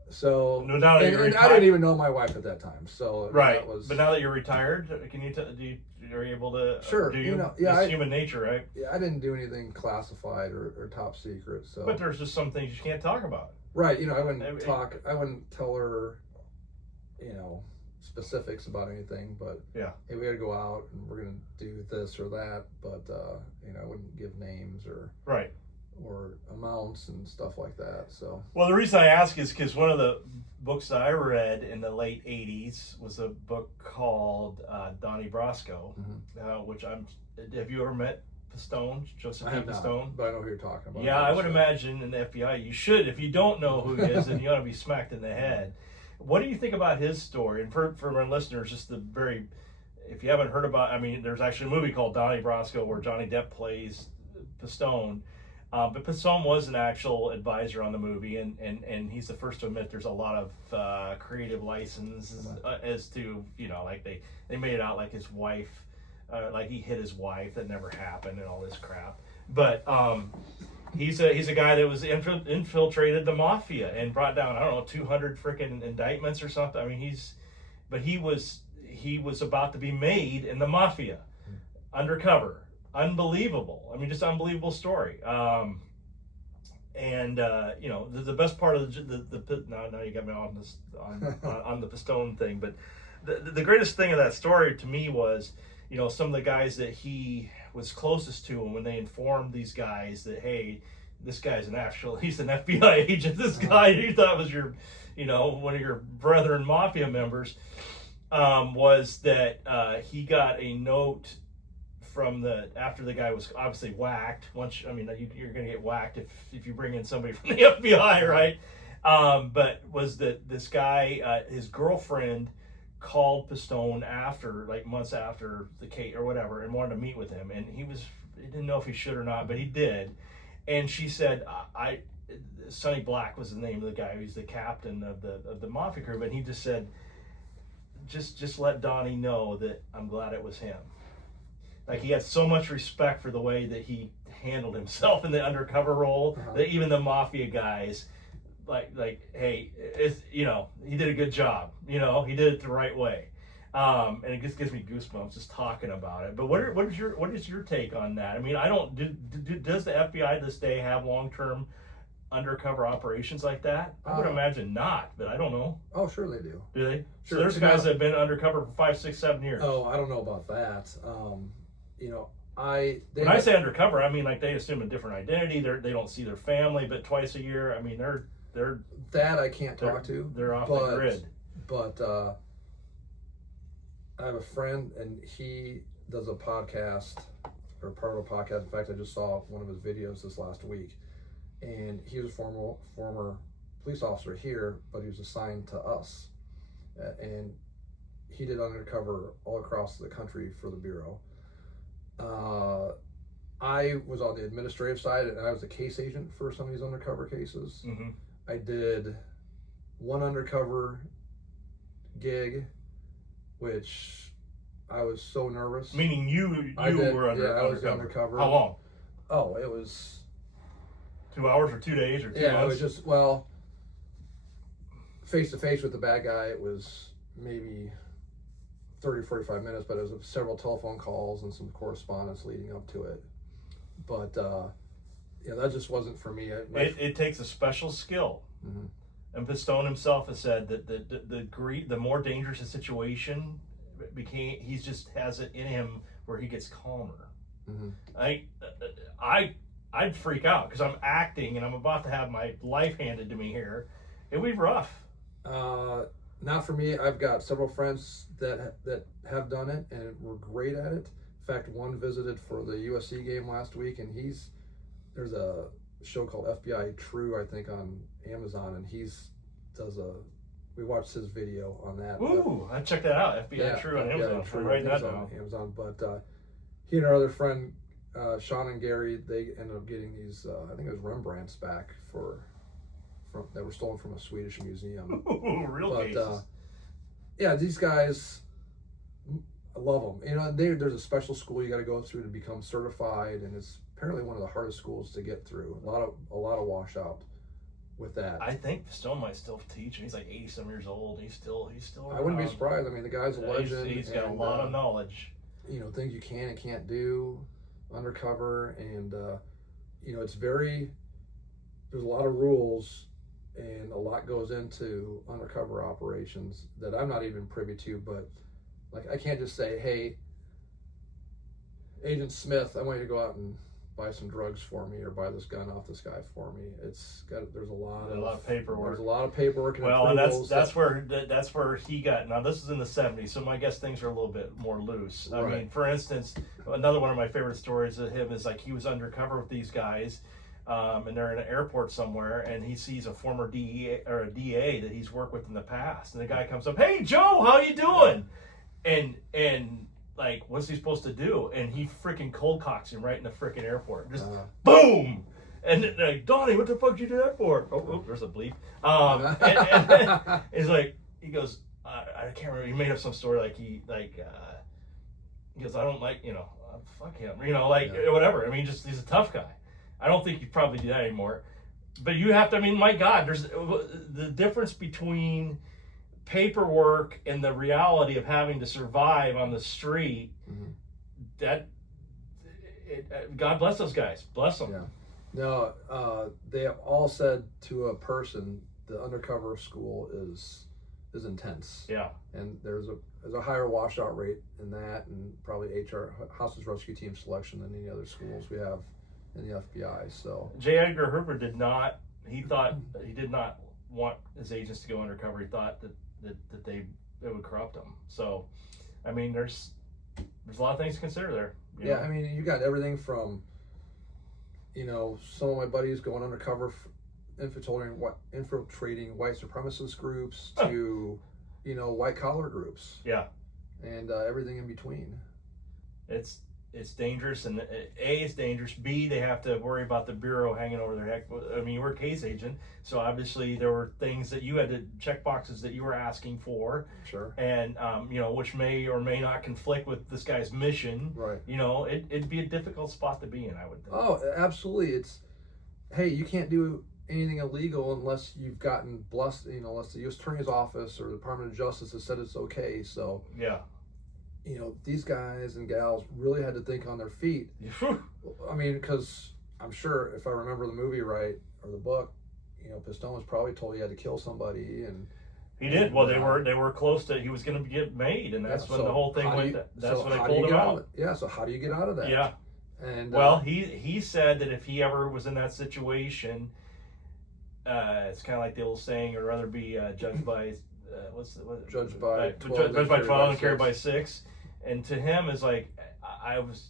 So no, now that and I didn't even know my wife at that time. So right. But now that you're retired, can you are you able to? Sure. It's human nature, right? Yeah, I didn't do anything classified or top secret. So. But there's just some things you can't talk about. Right. I wouldn't I wouldn't tell her, specifics about anything. But yeah, hey, we got to go out and we're gonna do this or that. But I wouldn't give names or amounts and stuff like that. So well, the reason I ask is because one of the books that I read in the late 80s was a book called Donnie Brasco, which have you ever met Pistone, Joseph P. Pistone? But I know who you're talking about. Yeah, I would imagine in the FBI you should. If you don't know who he is, then you ought to be smacked in the head. What do you think about his story? And for my listeners, just if you haven't heard about, there's actually a movie called Donnie Brasco where Johnny Depp plays Pistone. But Pistone was an actual advisor on the movie, and he's the first to admit there's a lot of creative licenses as to, they made it out like his wife, like he hit his wife. That never happened and all this crap. But he's a guy that was infiltrated the mafia and brought down, 200 freaking indictments or something. He was about to be made in the mafia, undercover. Unbelievable. just unbelievable story. The best part of now you got me on this on the Pistone thing, but the greatest thing of that story to me was, some of the guys that he was closest to, and when they informed these guys that, hey, this guy's he's an FBI agent, this guy you thought was your, one of your brethren mafia members, was that he got a note from after the guy was obviously whacked. You're going to get whacked if you bring in somebody from the FBI, right? But was that this guy, his girlfriend called Pistone months after the case or whatever, and wanted to meet with him, and he didn't know if he should or not, but he did. And she said, Sonny Black was the name of the guy who's the captain of the mafia group, and he just said, just let Donnie know that I'm glad it was him. Like, he had so much respect for the way that he handled himself in the undercover role that even the mafia guys, hey, he did a good job. He did it the right way. And it just gives me goosebumps just talking about it. But what is your take on that? Does the FBI this day have long-term undercover operations like that? I would imagine not, but I don't know. Oh, sure they do. Do they? Sure. So there's guys that have been undercover for 5, 6, 7 years. Oh, I don't know about that. When I say undercover, I mean like they assume a different identity. They don't see their family, but twice a year. I mean they're that I can't talk to. They're off the grid. But I have a friend, and he does a podcast, or part of a podcast. In fact, I just saw one of his videos this last week, and he was a former police officer here, but he was assigned to us, and he did undercover all across the country for the Bureau. I was on the administrative side, and I was a case agent for some of these undercover cases. Mm-hmm. I did one undercover gig, which I was so nervous. Meaning you were undercover. Yeah, I was undercover. How long? Oh, it was 2 hours or 2 days or 2 months? Yeah, it was just, well, face to face with the bad guy, it was maybe 30, 45 minutes, but it was several telephone calls and some correspondence leading up to it. But, that just wasn't for me. It takes a special skill. Mm-hmm. And Pistone himself has said that the more dangerous a situation became, he just has it in him where he gets calmer. Mm-hmm. I'd freak out because I'm acting and I'm about to have my life handed to me here. It would be rough. Not for me. I've got several friends that have done it and were great at it. In fact, one visited for the USC game last week, and there's a show called FBI True, I think, on Amazon, and we watched his video on that. Ooh, I checked that out. FBI True on Amazon. True, I'm writing that on down. Amazon, but he and our other friend Sean and Gary, they ended up getting these. I think it was Rembrandts back that were stolen from a Swedish museum. Ooh, real cases. Yeah, these guys, I love them. There's a special school you got to go through to become certified, and it's apparently one of the hardest schools to get through. A lot of washout with that. I think Stone might still teach. He's like 80-some years old. He's still around. I wouldn't be surprised. I mean, the guy's a legend. He's got a lot of knowledge. Things you can and can't do undercover, and it's there's a lot of rules, and a lot goes into undercover operations that I'm not even privy to. But like, I can't just say, "Hey, Agent Smith, I want you to go out and buy some drugs for me, or buy this gun off this guy for me." There's a lot of paperwork. There's a lot of paperwork. And that's where he got. Now this is in the 70s, so I guess things are a little bit more loose. Right. I mean, for instance, another one of my favorite stories of him is like he was undercover with these guys, and they're in an airport somewhere, and he sees a former DEA or a DA that he's worked with in the past, and the guy comes up, "Hey Joe, how you doing?" And like, what's he supposed to do? And he freaking cold cocks him right in the freaking airport. Just boom! And like, "Donnie, what the fuck did you do that for?" Oh, there's a bleep. And he's like, he goes, I can't remember. He made up some story like he goes, "I don't like, fuck him, whatever." I mean, he's a tough guy. I don't think you probably do that anymore. But you have to. I mean, my God, there's the difference between paperwork and the reality of having to survive on the street. Mm-hmm. God bless those guys. Bless them. Yeah. No, they have all said to a person, the undercover school is intense. Yeah. And there's a higher washout rate in that, and probably hostage rescue team selection than any other schools we have in the FBI. So J. Edgar Hoover did not want his agents to go undercover. He thought that it would corrupt them. So, I mean, there's a lot of things to consider there. Yeah, I mean, you got everything from, some of my buddies going undercover, infiltrating white supremacist groups to, white collar groups. Yeah. And everything in between. It's dangerous, and A, it's dangerous. B, they have to worry about the Bureau hanging over their head. I mean, you were a case agent, so obviously there were things that you had to check boxes that you were asking for. Sure. And, which may or may not conflict with this guy's mission. Right. It'd be a difficult spot to be in, I would think. Oh, absolutely. Hey, you can't do anything illegal unless you've gotten blessed, unless the U.S. Attorney's Office or the Department of Justice has said it's okay. So, yeah. These guys and gals really had to think on their feet. I mean, because I'm sure if I remember the movie right, or the book, Pistone was probably told he had to kill somebody, and he did. Well, they were close to. He was going to get made, and that's when the whole thing went. That's when they pulled him out. Yeah. So how do you get out of that? Yeah. And well, he said that if he ever was in that situation, it's kind of like the old saying, "I'd rather be judged by judged by 12 judged by 12 and carried by 6." And to him, is like I was,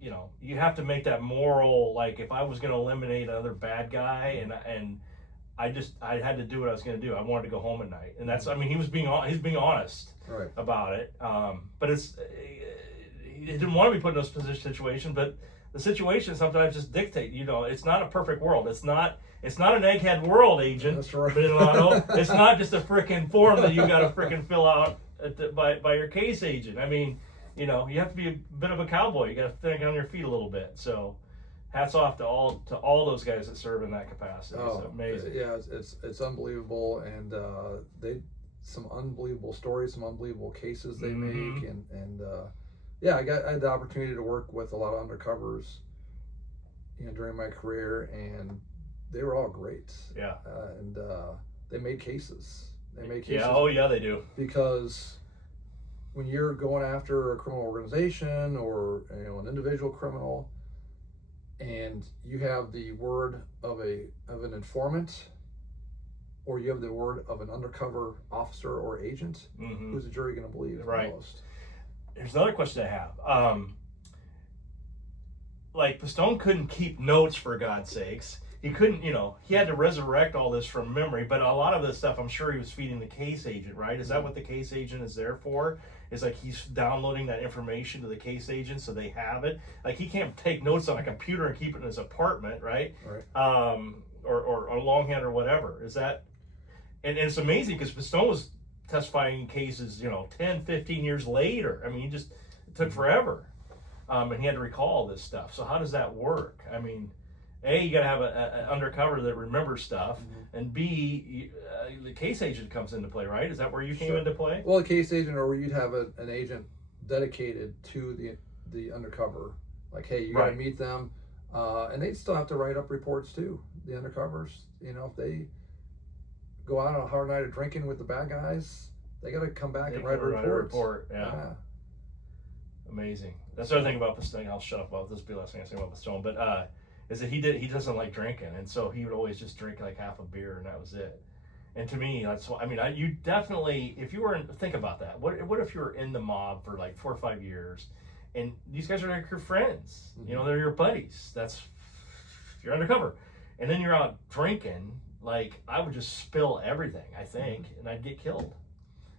you have to make that moral. Like if I was going to eliminate another bad guy, and I had to do what I was going to do. I wanted to go home at night, and that's. I mean, he's being honest right. about it. But he didn't want to be put in those situation, but the situation sometimes just dictate. It's not a perfect world. It's not an egghead world, Agent. That's right. Beninato. It's not just a freaking form that you got to freaking fill out by your case agent. I mean, you have to be a bit of a cowboy. You got to think on your feet a little bit. So, hats off to all those guys that serve in that capacity. Oh, it's amazing. Yeah, it's unbelievable, and they some unbelievable stories, some unbelievable cases they make, and yeah, I had the opportunity to work with a lot of undercovers, during my career, and they were all great. Yeah. And they made cases. Yeah. Oh, yeah, they do. Because when you're going after a criminal organization or an individual criminal, and you have the word of an informant, or you have the word of an undercover officer or agent, who's the jury going to believe right. most? There's another question I have. Like Pistone couldn't keep notes, for God's sakes. He couldn't, he had to resurrect all this from memory, but a lot of this stuff I'm sure he was feeding the case agent, right? Is that what the case agent is there for? Is like he's downloading that information to the case agent so they have it. Like he can't take notes on a computer and keep it in his apartment, right? Right. Or a longhand or whatever. Is that, and it's amazing because Pistone was testifying in cases, 10, 15 years later. I mean, it took forever. And he had to recall all this stuff. So how does that work? I mean, A, you got to have an undercover that remembers stuff, and B, the case agent comes into play, right? Is that where you came into play? Well, a case agent, or you'd have an agent dedicated to the undercover. Like, hey, you got to meet them, and they'd still have to write up reports too. The undercovers, if they go out on a hard night of drinking with the bad guys, they got to come back and write a report. Yeah. Amazing. That's the other thing about Pistone. I'll shut up about this. Be the last thing I say about Pistone, but is that he doesn't like drinking, and so he would always just drink like half a beer, and that was it. And to me, that's what I mean. You definitely, if you were think about that. What if you were in the mob for like 4 or 5 years, and these guys are like your friends? They're your buddies. You're undercover, and then you're out drinking. Like I would just spill everything, I think, and I'd get killed.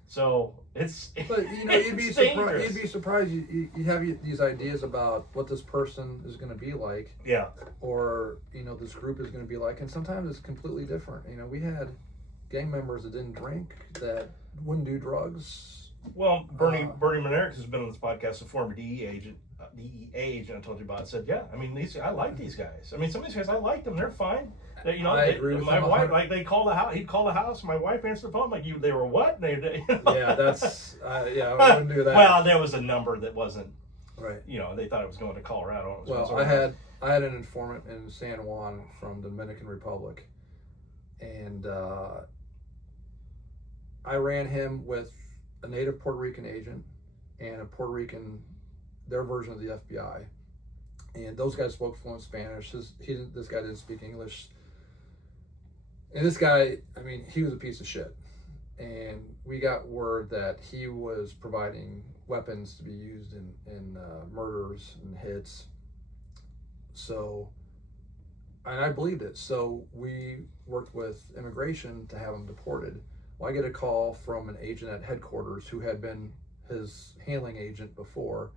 So but you'd be surprised. You'd be surprised. You have these ideas about what this person is going to be like. Yeah. Or this group is going to be like, and sometimes it's completely different. We had gang members that didn't drink, that wouldn't do drugs. Well, Bernie Monerick, who's been on this podcast, a former DEA agent I told you about, said, yeah, I mean, I like these guys. I mean, some of these guys, I like them. They're fine. I agree with my wife, like they call the house. He'd call the house. My wife answered the phone. Like they were what? Yeah, that's I wouldn't do that. Well, there was a number that wasn't right. They thought it was going to Colorado. Well, I had an informant in San Juan from Dominican Republic, and I ran him with a native Puerto Rican agent and a Puerto Rican, their version of the FBI, and those guys spoke fluent Spanish. This guy didn't speak English. And this guy, I mean, he was a piece of shit. And we got word that he was providing weapons to be used in murders and hits. So, and I believed it. So we worked with immigration to have him deported. Well, I get a call from an agent at headquarters who had been his handling agent before.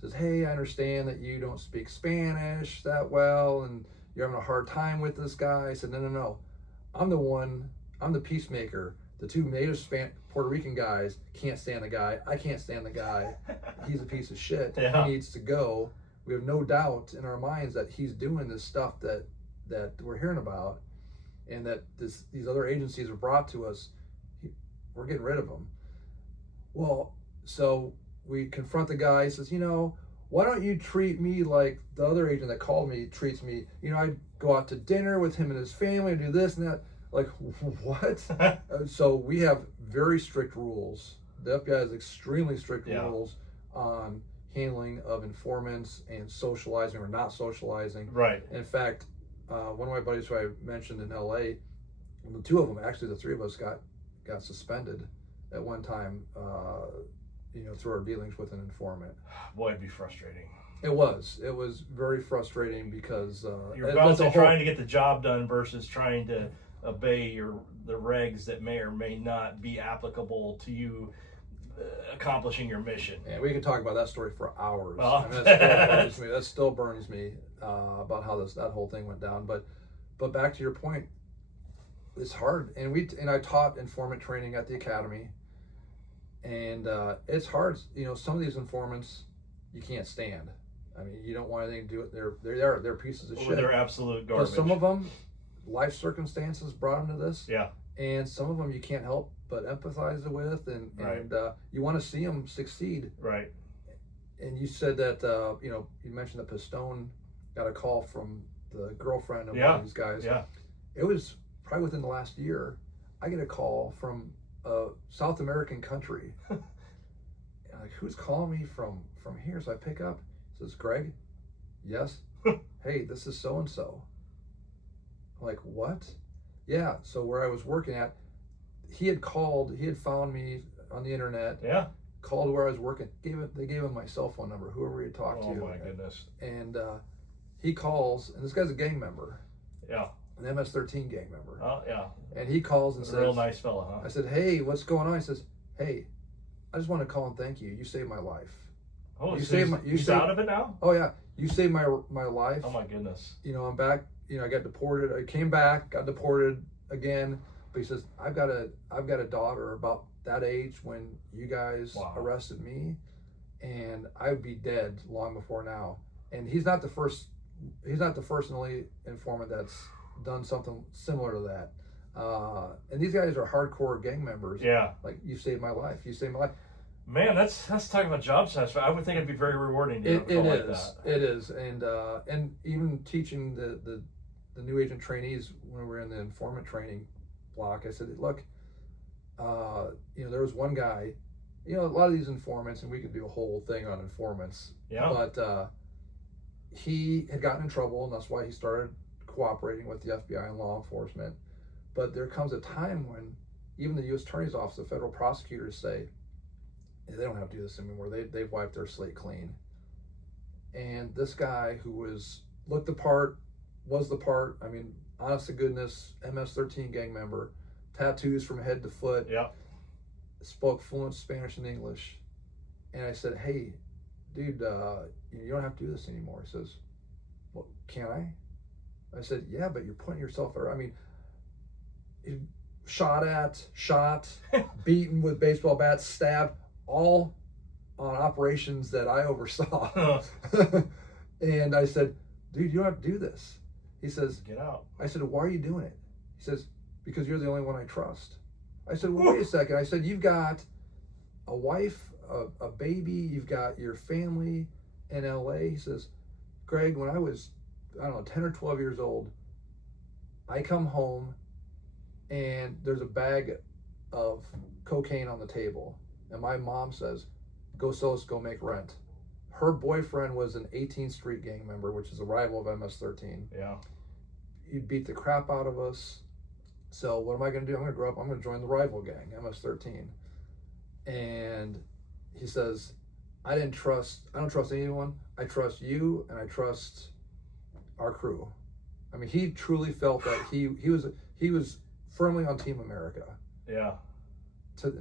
Says, hey, I understand that you don't speak Spanish that well and you're having a hard time with this guy. I said, no. I'm the peacemaker. The two native Puerto Rican guys can't stand the guy. I can't stand the guy. He's a piece of shit. Yeah. He needs to go. We have no doubt in our minds that he's doing this stuff that we're hearing about, and that these other agencies are brought to us. We're getting rid of him. Well, so we confront the guy. He says, why don't you treat me like the other agent that called me treats me? I'd go out to dinner with him and his family and do this and that. Like, what? So we have very strict rules. The FBI has extremely strict rules on, handling of informants and socializing or not socializing. Right. In fact, one of my buddies who I mentioned in LA, the two of them, actually the three of us got suspended at one time, through our dealings with an informant. Boy, it'd be frustrating. It was very frustrating because you're balancing trying to get the job done versus trying to obey the regs that may or may not be applicable to you accomplishing your mission. And we could talk about that story for hours. Well, that still burns me about how that whole thing went down. But back to your point, it's hard. And I taught informant training at the academy, and it's hard. Some of these informants you can't stand. I mean, you don't want anything to do with they're pieces of shit. They're absolute garbage. But some of them, life circumstances brought them to this. Yeah. And some of them you can't help but empathize with, and you want to see them succeed. Right. And you said that you mentioned that Pistone got a call from the girlfriend of one of these guys. Yeah. It was probably within the last year. I get a call from a South American country. Like, who's calling me from here? So I pick up. It says, Greg? Yes. Hey, this is so and so. I'm like, what? Yeah. So where I was working at, he had found me on the internet. Yeah. Called where I was working. They gave him my cell phone number, whoever he talked to. Oh my goodness. And he calls, and this guy's a gang member. Yeah. An MS-13 gang member. Oh yeah. And he calls and says, real nice fella, huh? I said, hey, what's going on? He says, hey, I just want to call and thank you. You saved my life. Oh, he's out of it now? Oh yeah, you saved my life. Oh my goodness. I'm back. I got deported. I came back, got deported again. But he says, I've got a daughter about that age when you guys arrested me, and I'd be dead long before now. And he's not the first and only informant that's done something similar to that. And these guys are hardcore gang members. Yeah. Like, you saved my life. You saved my life. Man, that's talking about job satisfaction. I would think it'd be very rewarding to have a call like that. It is. And even teaching the new agent trainees when we were in the informant training block, I said, look, there was one guy, a lot of these informants, and we could do a whole thing on informants. Yeah. But he had gotten in trouble, and that's why he started cooperating with the FBI and law enforcement. But there comes a time when even the U.S. Attorney's Office, the federal prosecutors say, they don't have to do this anymore. They've wiped their slate clean. And this guy who was the part, I mean, honest to goodness, MS-13 gang member, tattoos from head to foot, spoke fluent Spanish and English. And I said, hey, dude, you don't have to do this anymore. He says, well, can I? I said, yeah, but you're putting yourself there. I mean, shot, beaten with baseball bats, stabbed, all on operations that I oversaw. And I said, dude, you don't have to do this. He says, get out. I said, why are you doing it? He says, because you're the only one I trust. I said, well, wait a second. I said, you've got a wife, a baby, you've got your family in LA. He says, Greg, when I was, 10 or 12 years old, I come home and there's a bag of cocaine on the table. And my mom says, go sell us, go make rent. Her boyfriend was an 18th Street gang member, which is a rival of MS-13. Yeah. He beat the crap out of us. So what am I going to do? I'm going to grow up. I'm going to join the rival gang, MS-13. And he says, I don't trust anyone. I trust you, and I trust our crew. I mean, he truly felt that he was firmly on Team America. Yeah.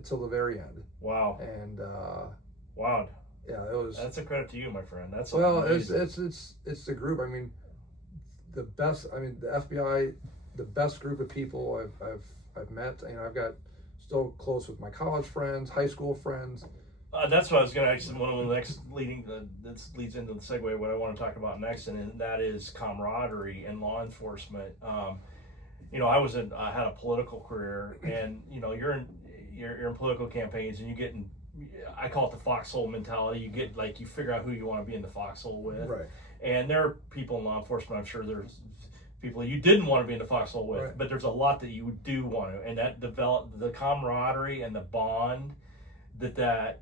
Till the very end. Wow. And wow. Yeah, it was. That's a credit to you, my friend. That's amazing. It's the group. I mean, the best. I mean, the FBI, the best group of people I've met. I've got still close with my college friends, high school friends. That's what I was going to actually. One of the next that leads into the segue. What I want to talk about next, and that is camaraderie in law enforcement. I had a political career, and you're in political campaigns, and you get in. I call it the foxhole mentality. You figure out who you want to be in the foxhole with. Right. And there are people in law enforcement, I'm sure there's people you didn't want to be in the foxhole with, right. But there's a lot that you do want to. And that developed the camaraderie and the bond that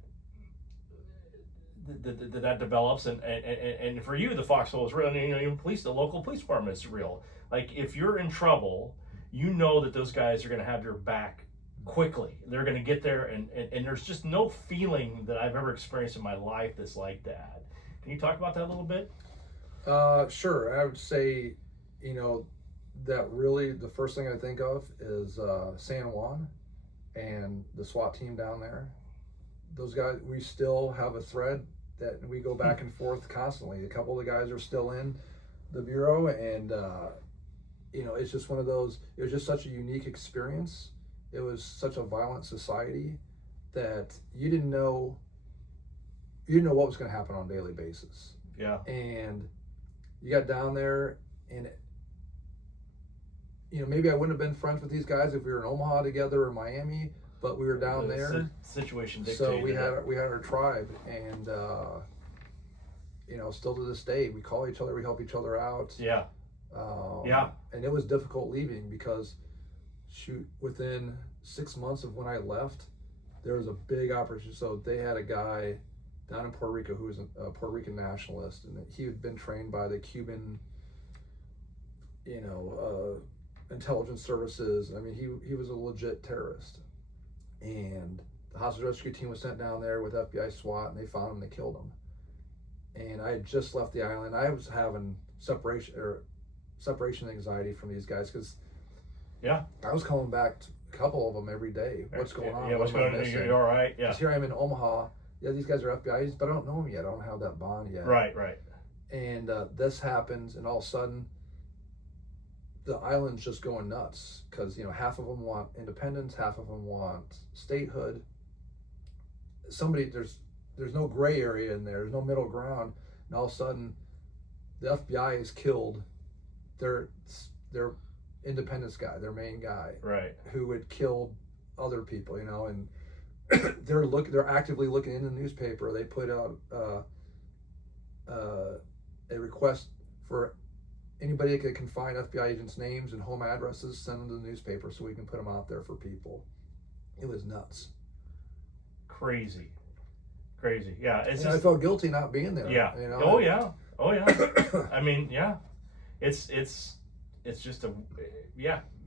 that develops, and for you, the foxhole is real. And, even the local police department is real. Like, if you're in trouble, you know that those guys are going to have your back quickly. They're going to get there, and there's just no feeling that I've ever experienced in my life that's like that. Can you talk about that a little bit? Sure. I would say, that really the first thing I think of is San Juan and the SWAT team down there. Those guys, we still have a thread that we go back and forth constantly. A couple of the guys are still in the bureau, and it's just one of those. It was just such a unique experience. It was such a violent society that you didn't know what was going to happen on a daily basis. Yeah. And you got down there, and maybe I wouldn't have been friends with these guys if we were in Omaha together or Miami, but we were down there. Situation dictated. So we had our tribe, and still to this day we call each other, we help each other out. Yeah. And it was difficult leaving because, within 6 months of when I left, there was a big opportunity. So they had a guy down in Puerto Rico who was a Puerto Rican nationalist, and he had been trained by the Cuban, intelligence services. I mean, he was a legit terrorist, and the hostage rescue team was sent down there with FBI SWAT, and they found him, they killed him. And I had just left the island. I was having separation anxiety from these guys because I was calling back to a couple of them every day. What's going on? Yeah, what's going on? You're all right. Yeah. Because here I am in Omaha. Yeah, these guys are FBI's, but I don't know them yet. I don't have that bond yet. Right. And this happens, and all of a sudden, the island's just going nuts because half of them want independence, half of them want statehood. There's no gray area in there. There's no middle ground, and all of a sudden, the FBI has killed their independence guy, their main guy, right, who had killed other people, and they're actively looking in the newspaper. They put out a request for anybody that can find FBI agents' names and home addresses, send them to the newspaper so we can put them out there for people. It was nuts. Crazy. Yeah, I felt guilty not being there. Yeah. Oh yeah. I mean, yeah. It's just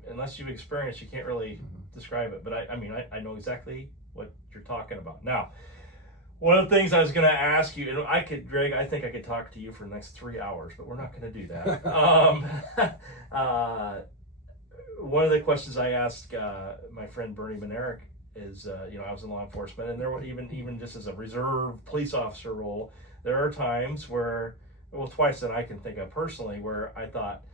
unless you've experienced, you can't really describe it. But I know exactly what you're talking about. Now, one of the things I was going to ask you, and Greg, I think I could talk to you for the next 3 hours, but we're not going to do that. One of the questions I asked my friend Bernie Manerick is, I was in law enforcement, and there were even just as a reserve police officer role, there are times where, twice that I can think of personally, where I thought,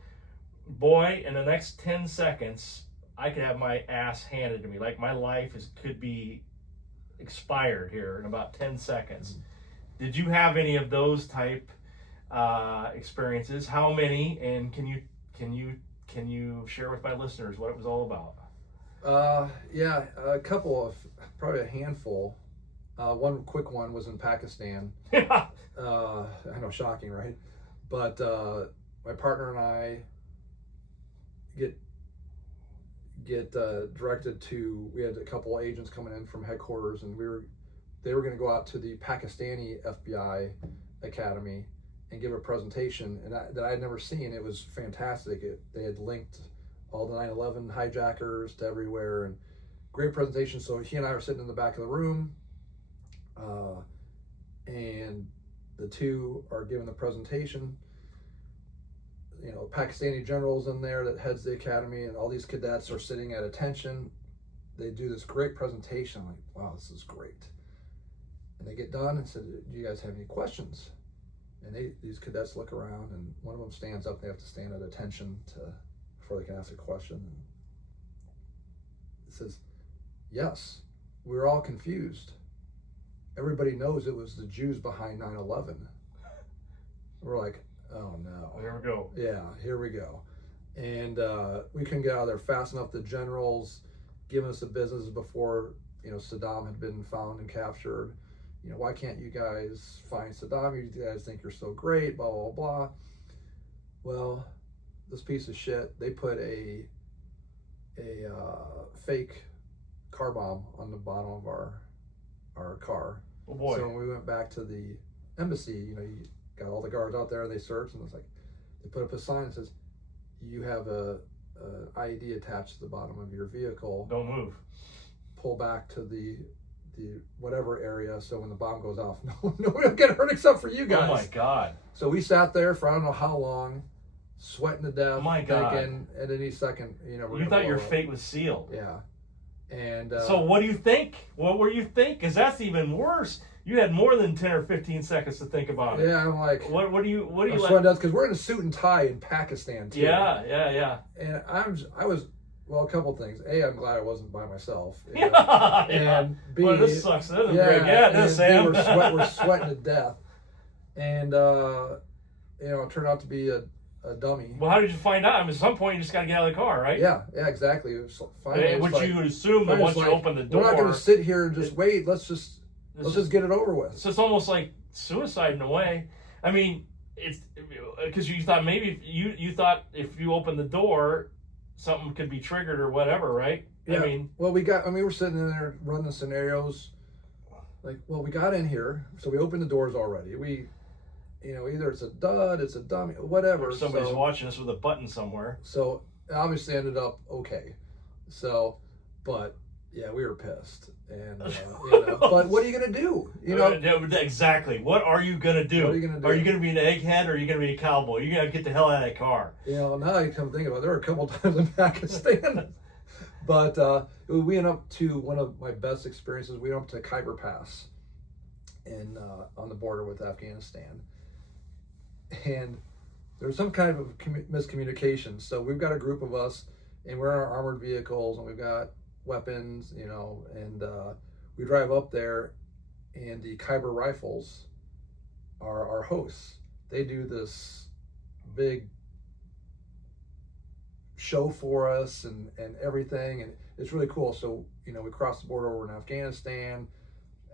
boy, in the next 10 seconds, I could have my ass handed to me. Like, my life could be expired here in about 10 seconds. Did you have any of those type experiences? How many? And can you share with my listeners what it was all about? A couple of, probably a handful. One quick one was in Pakistan. Yeah. I know, shocking, right? But my partner and I get directed to. We had a couple agents coming in from headquarters, and they were going to go out to the Pakistani FBI Academy and give a presentation, and that I had never seen. It was fantastic. They had linked all the 9/11 hijackers to everywhere, and great presentation. So he and I were sitting in the back of the room, and the two are giving the presentation. Pakistani generals in there that heads the academy, and all these cadets are sitting at attention. They do this great presentation. I'm like, wow, this is great. And they get done and said, do you guys have any questions? And these cadets look around, and one of them stands up. They have to stand at attention before they can ask a question. And it says, yes, we're all confused. Everybody knows it was the Jews behind 9/11. We're like, oh no. Here we go. Yeah, here we go. And we couldn't get out of there fast enough. The generals giving us the business before, Saddam had been found and captured. Why can't you guys find Saddam? You guys think you're so great, blah, blah, blah. Well, this piece of shit, they put a fake car bomb on the bottom of our car. Oh boy. So when we went back to the embassy, you got all the guards out there and they search, and it's like they put up a sign that says you have a IED attached to the bottom of your vehicle. Don't move. Pull back to the whatever area, so when the bomb goes off, nobody will get hurt except for you guys. Oh my God. So we sat there for I don't know how long, sweating to death, Oh my God. thinking at any second, we're You thought your up. fate was sealed. Yeah. And so what do you think? What were you think? Because that's even worse. You had more than 10 or 15 seconds to think about it. yeah, I'm like, What do you I'm like? sweating to death because we're in a suit and tie in Pakistan too. Yeah. And I was well, a couple things. A, I'm glad I wasn't by myself. Yeah. And B, well, this sucks. This is great. Yeah, this Sam. We're sweating to death. And it turned out to be a dummy. Well, how did you find out? I mean, at some point you just got to get out of the car, right? Yeah, exactly. It was finally, Which you would assume that once you open the door, we're not going to sit here and just wait. Let's just get it over with. So it's almost like suicide in a way. I mean, it's because you thought maybe you thought if you open the door, something could be triggered or whatever, right? Yeah. I mean, well, we're sitting in there running scenarios. Like, well, we got in here, so we opened the doors already. We, either it's a dud, it's a dummy, whatever. or somebody's watching us with a button somewhere. So it obviously ended up okay. So, but yeah, we were pissed, and but what are you gonna do? Exactly. What are you gonna do? What are you gonna do? Are you gonna be an egghead or are you gonna be a cowboy? You're gonna get the hell out of that car. Now you come to think about it, there were a couple times in Pakistan, but we went up to one of my best experiences. We went up to Khyber Pass, on the border with Afghanistan, and there was some kind of miscommunication. So we've got a group of us, and we're in our armored vehicles, and we've got weapons, and we drive up there, and the Khyber Rifles are our hosts. They do this big show for us and everything, and it's really cool. So we crossed the border over in Afghanistan,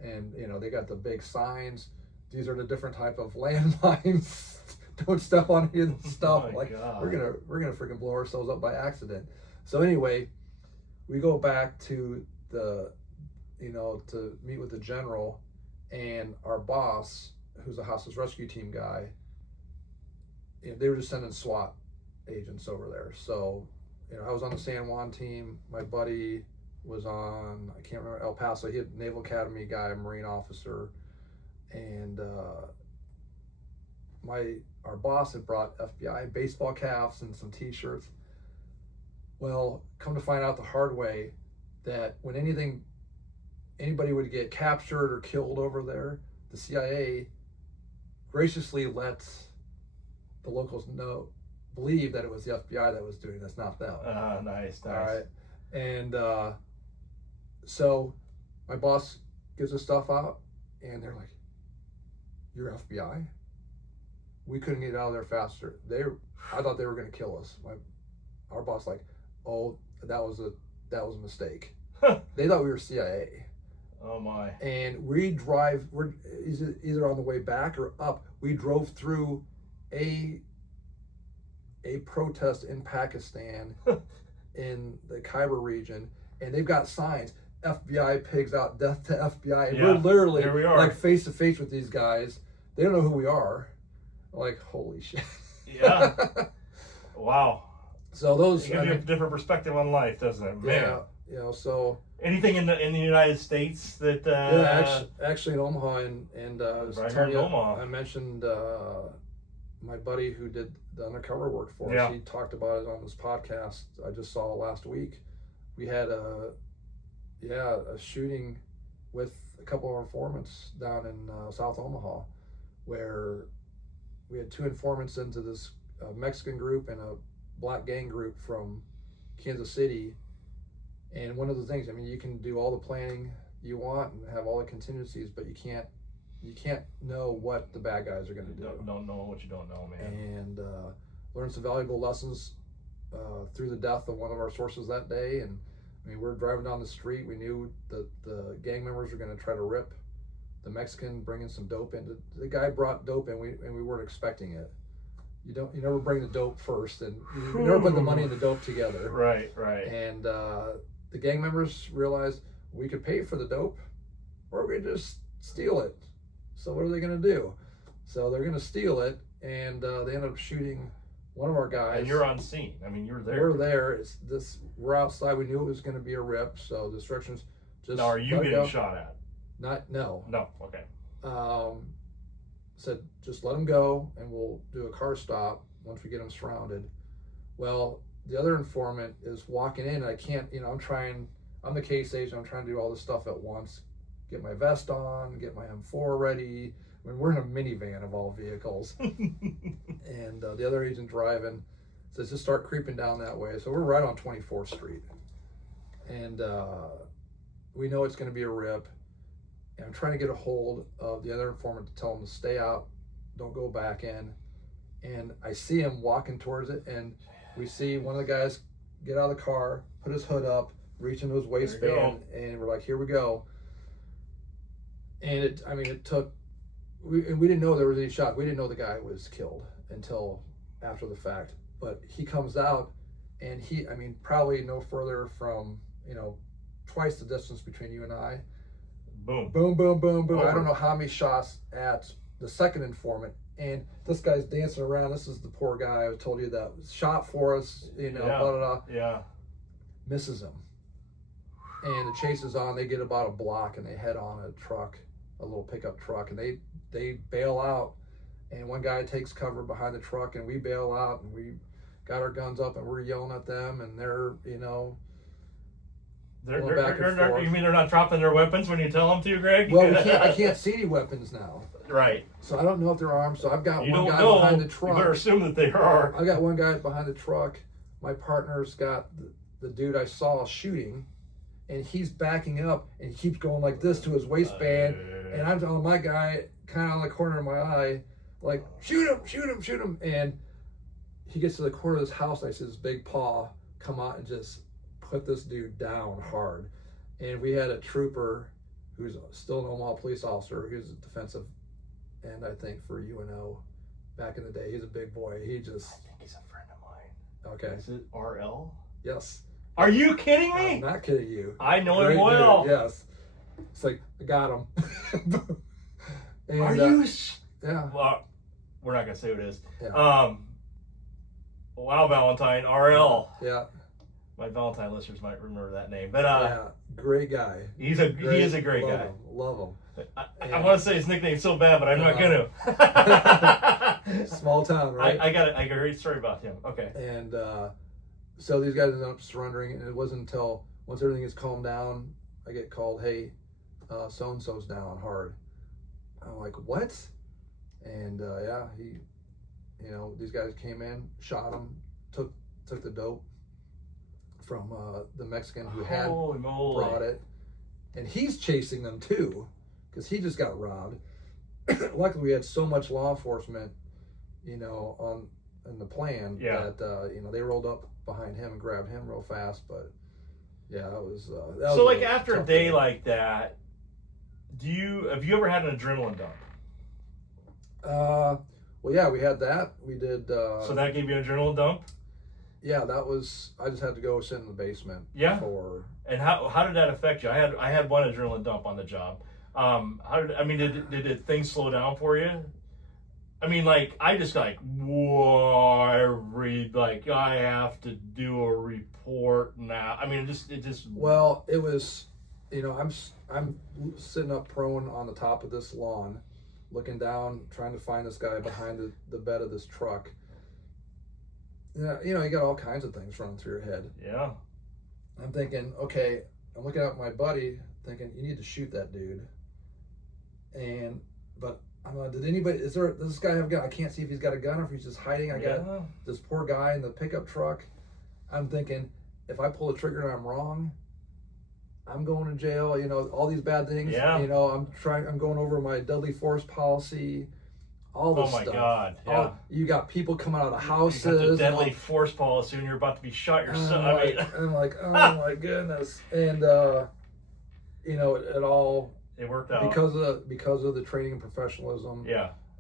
and they got the big signs. These are the different type of landmines. Don't step on any of the stuff. Oh, like God. we're gonna freaking blow ourselves up by accident. So anyway, we go back to to meet with the general, and our boss, who's a hostage rescue team guy, they were just sending SWAT agents over there. So I was on the San Juan team. My buddy was on, I can't remember, El Paso. He had Naval Academy guy, a Marine officer, and our boss had brought FBI baseball caps and some t-shirts. Well, come to find out the hard way that when anybody would get captured or killed over there, the CIA graciously lets the locals believe that it was the FBI that was doing this, not them. Nice. All right. And so my boss gives us stuff out, and they're like, "You're FBI?" We couldn't get out of there faster. I thought they were going to kill us. Our boss like, "Oh, that was a mistake." They thought we were CIA. Oh my. And we're either on the way back or up. We drove through a protest in Pakistan in the Khyber region, and they've got signs, FBI pigs out, death to FBI, and we're literally here we are. like face to face with these guys. They don't know who we are. Like, holy shit. Yeah. Wow. So those It gives you a different perspective on life, doesn't it? Man. Yeah, so anything in the United States that actually in Omaha, and right here in Omaha. I mentioned my buddy who did the undercover work for us. Yeah. He talked about it on this podcast I just saw last week. We had a shooting with a couple of informants down in South Omaha, where we had two informants into this Mexican group and a black gang group from Kansas City. And one of the things, I mean, you can do all the planning you want and have all the contingencies, but you can't know what the bad guys are going to do. Don't know what you don't know, man. And learned some valuable lessons through the death of one of our sources that day. And I mean, we're driving down the street. We knew that the gang members were going to try to rip the Mexican, bringing some dope in. The guy brought dope in, and we weren't expecting it. You never bring the dope first, and you never put the money and the dope together. Right. And the gang members realized we could pay for the dope, or we could just steal it. So what are they going to do? So they're going to steal it, and they ended up shooting one of our guys. And you're on scene. I mean, you're there. We're there. We're outside. We knew it was going to be a rip, so the instructions just. Now, are you getting shot at? No. Okay. Said just let them go, and we'll do a car stop once we get them surrounded. Well, the other informant is walking in, and I can't. I'm the case agent. I'm trying to do all this stuff at once. Get my vest on, get my M4 ready. I mean, we're in a minivan of all vehicles. And the other agent driving says, just start creeping down that way. So we're right on 24th Street. And we know it's going to be a rip. And I'm trying to get a hold of the other informant to tell him to stay out, don't go back in. And I see him walking towards it, and we see one of the guys get out of the car, put his hood up, reach into his waistband, and we're like, here we go. And it took, we didn't know there was any shot. We didn't know the guy was killed until after the fact. But he comes out, and probably no further from, twice the distance between you and I. Boom. Boom, boom, boom, boom. Over. I don't know how many shots at the second informant. And this guy's dancing around. This is the poor guy I told you that shot for us, blah, blah, blah. Yeah. Misses him. And the chase is on. They get about a block, and they head on a truck, a little pickup truck, and they bail out. And one guy takes cover behind the truck, and we bail out, and we got our guns up, and we're yelling at them, and they're, going back and forth. You mean they're not dropping their weapons when you tell them to, Greg? Well, I can't see any weapons now. Right. So I don't know if they're armed. So I've got You one don't guy know. behind the truck. You better assume that they are. I got one guy behind the truck. My partner's got the dude I saw shooting, and he's backing up, and he keeps going like this to his waistband, and I'm telling my guy kind of on the corner of my eye, like, shoot him, shoot him, shoot him. And he gets to the corner of this house, and I see his big paw come out and just put this dude down hard. And we had a trooper who's still an Omaha police officer, who's a defensive end, I think, for UNO back in the day. He's a big boy. I think he's a friend of mine. Okay. Is it RL? Yes. Are you kidding me? I'm not kidding you. I know Great him well. dude, yes. It's like, I got him. And, Are you? Yeah. Well, we're not gonna say what it is. Yeah. Wow, Valentine, RL. Yeah. My Valentine listeners might remember that name, but Yeah. Great guy. he is a great guy. Love him. I want to say his nickname so bad, but I'm not gonna. Small town, right? I got a great story about him. Okay. And so these guys ended up surrendering, and it wasn't until once everything is calmed down, I get called, hey, so and so's down hard. I'm like, what? And yeah, he, these guys came in, shot him, took the dope from the Mexican who had brought it, and he's chasing them too, because he just got robbed. Luckily, we had so much law enforcement, in the plan that they rolled up behind him and grabbed him real fast. But yeah, that was so like after a day day. like that, have you ever had an adrenaline dump? Well, yeah, we had that. We did. So that gave you an adrenaline dump? Yeah, that was. I just had to go sit in the basement. Yeah. For. And how did that affect you? I had one adrenaline dump on the job. Did things slow down for you? I mean, like, I just whoa, I have to do a report now. I mean, it just. Well, it was, I'm sitting up prone on the top of this lawn, looking down, trying to find this guy behind the bed of this truck. Yeah, you got all kinds of things running through your head. Yeah. I'm thinking, okay, I'm looking at my buddy, thinking, you need to shoot that dude. But I'm like, does this guy have a gun? I can't see if he's got a gun or if he's just hiding. I got this poor guy in the pickup truck. I'm thinking, if I pull the trigger and I'm wrong, I'm going to jail, all these bad things. Yeah. I'm going over my deadly force policy, all this stuff. Oh my God. Yeah. You got people coming out of houses. You got the deadly force policy and you're about to be shot yourself. I'm like, oh my goodness. And, it all. It worked out. Because of the training and professionalism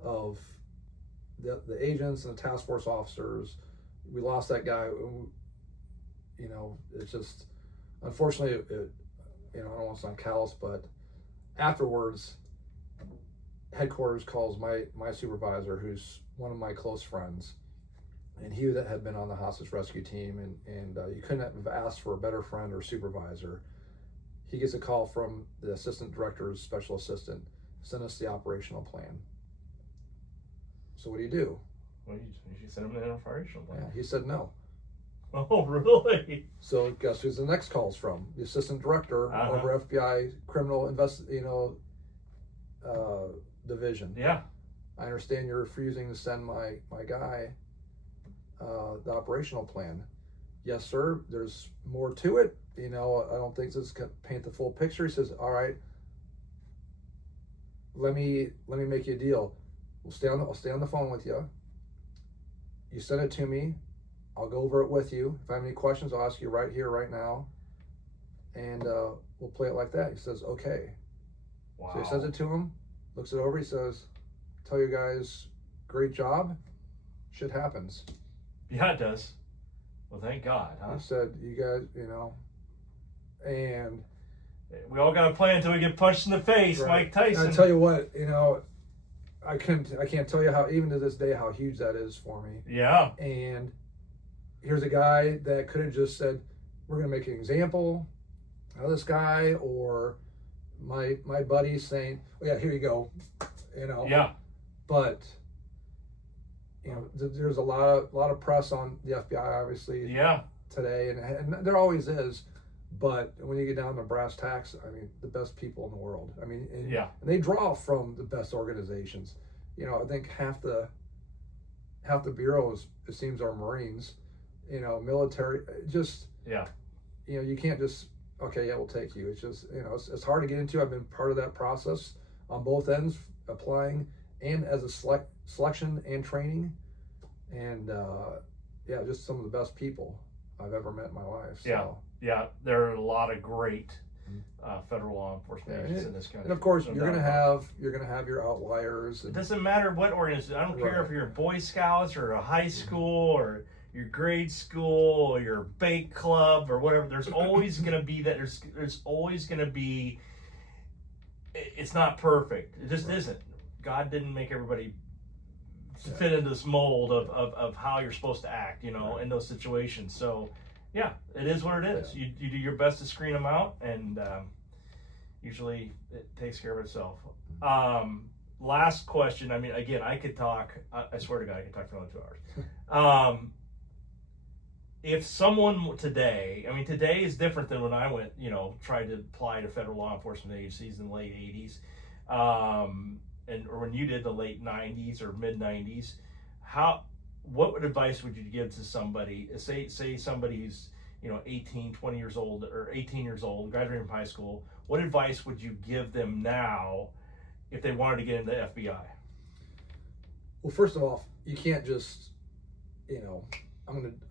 of the agents and the task force officers. We lost that guy. It's just, unfortunately, I don't want to sound callous, but afterwards, headquarters calls my supervisor, who's one of my close friends, and he that had been on the hostage rescue team, and you couldn't have asked for a better friend or supervisor. He gets a call from the assistant director's special assistant, send us the operational plan. So what do? Well, you send him an operational plan. Yeah, he said no. Oh, really? So guess who's the next call's from? The assistant director over FBI criminal division. Yeah. I understand you're refusing to send my guy the operational plan. Yes, sir. There's more to it. I don't think this can paint the full picture. He says, all right, let me make you a deal. I'll stay on the phone with you. You send it to me. I'll go over it with you. If I have any questions, I'll ask you right here, right now. And we'll play it like that. He says, okay. Wow. So he sends it to him, looks it over. He says, tell you guys, great job. Shit happens. Yeah, it does. Well, thank God, huh? He said, you guys, and we all got a plan until we get punched in the face, right. Mike Tyson. And I tell you what, I can't tell you how, even to this day, how huge that is for me. Yeah. And here's a guy that could have just said, we're going to make an example of this guy, or my buddy saying, oh yeah, here you go, Yeah. But there's a lot of press on the FBI, obviously. Yeah. Today, and there always is. But when you get down to brass tacks, I mean, the best people in the world. I mean, and they draw from the best organizations. I think half the bureaus, it seems, are Marines. Military. Just you can't just, okay, yeah, we'll take you. It's just it's hard to get into. I've been part of that process on both ends, applying and as a selection and training, and just some of the best people I've ever met in my life. So. Yeah, there are a lot of great federal law enforcement agents in this country. And of course, you're gonna have your outliers. It doesn't matter what organization. I don't care if you're Boy Scouts or a high school or your grade school or your bake club or whatever. There's always gonna be that. There's always gonna be. It's not perfect. It just isn't. God didn't make everybody fit into this mold of how you're supposed to act, in those situations. So. Yeah, it is what it is. You do your best to screen them out, and usually it takes care of itself. Last question. I mean, again, I could talk. I swear to God, I could talk for another 2 hours. If someone today, today is different than when I went, tried to apply to federal law enforcement agencies in the late 80s, or when you did the late 90s or mid 90s. What advice would you give to somebody, say somebody who's 18, 20 years old or 18 years old, graduating from high school? What advice would you give them now if they wanted to get into the FBI? Well, first of all, you can't just, I'm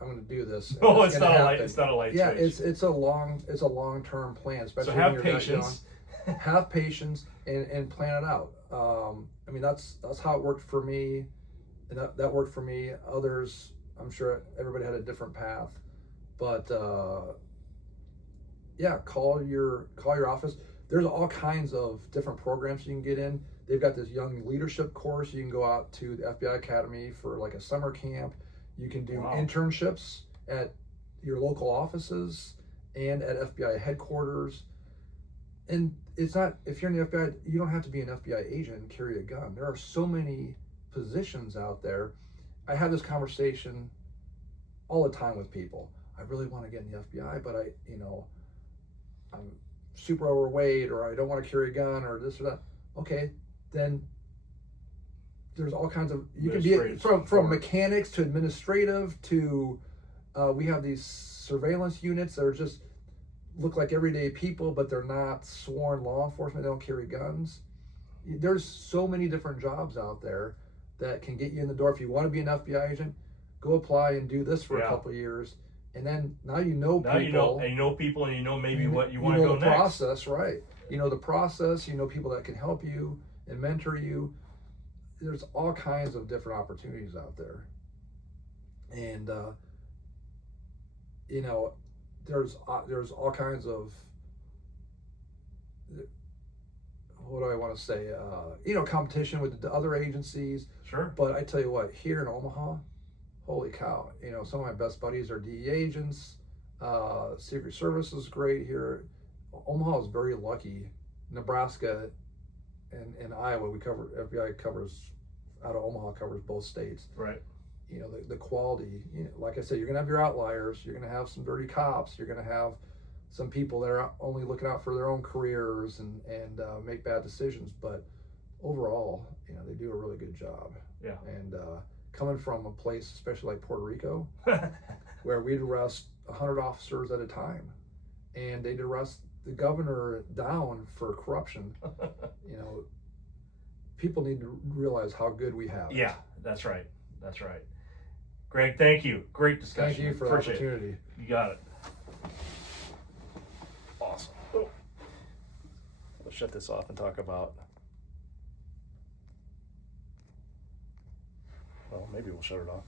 gonna do this. No, it's not a light yeah, switch. it's a long-term plan, especially so have when you're patience. That young. Have patience and plan it out. That's how it worked for me. And that worked for me. Others, I'm sure everybody had a different path, but call your office. There's all kinds of different programs you can get in. They've got this young leadership course. You can go out to the FBI Academy for like a summer camp. You can do internships at your local offices and at FBI headquarters. And it's not, if you're in the FBI, you don't have to be an FBI agent and carry a gun. There are so many positions out there. I have this conversation all the time with people. I really want to get in the FBI, but I'm super overweight, or I don't want to carry a gun, or this or that. Okay, then there's all kinds of, you can be from mechanics to administrative to we have these surveillance units that are just look like everyday people, but they're not sworn law enforcement. They don't carry guns. There's so many different jobs out there that can get you in the door. If you want to be an FBI agent, go apply and do this for a couple of years, and then now people. You know people, and maybe what you want to go next. Process, right? The process. People that can help you and mentor you. There's all kinds of different opportunities out there, and there's all kinds of. what do I want to say? Competition with the other agencies. Sure. But I tell you what, here in Omaha, holy cow! Some of my best buddies are DE agents. Secret Service is great here. Omaha is very lucky. Nebraska and Iowa, FBI covers out of Omaha, covers both states. Right. The quality. Like I said, you're gonna have your outliers. You're gonna have some dirty cops. You're gonna have some people that are only looking out for their own careers and make bad decisions. But overall, they do a really good job. Yeah. And coming from a place, especially like Puerto Rico, where we'd arrest 100 officers at a time, and they'd arrest the governor down for corruption. People need to realize how good we have it. Yeah, that's right. That's right. Greg, thank you. Great discussion. Thank you for the opportunity. You got it. Awesome. Oh. Let's shut this off and talk about. Well, maybe we'll shut it off.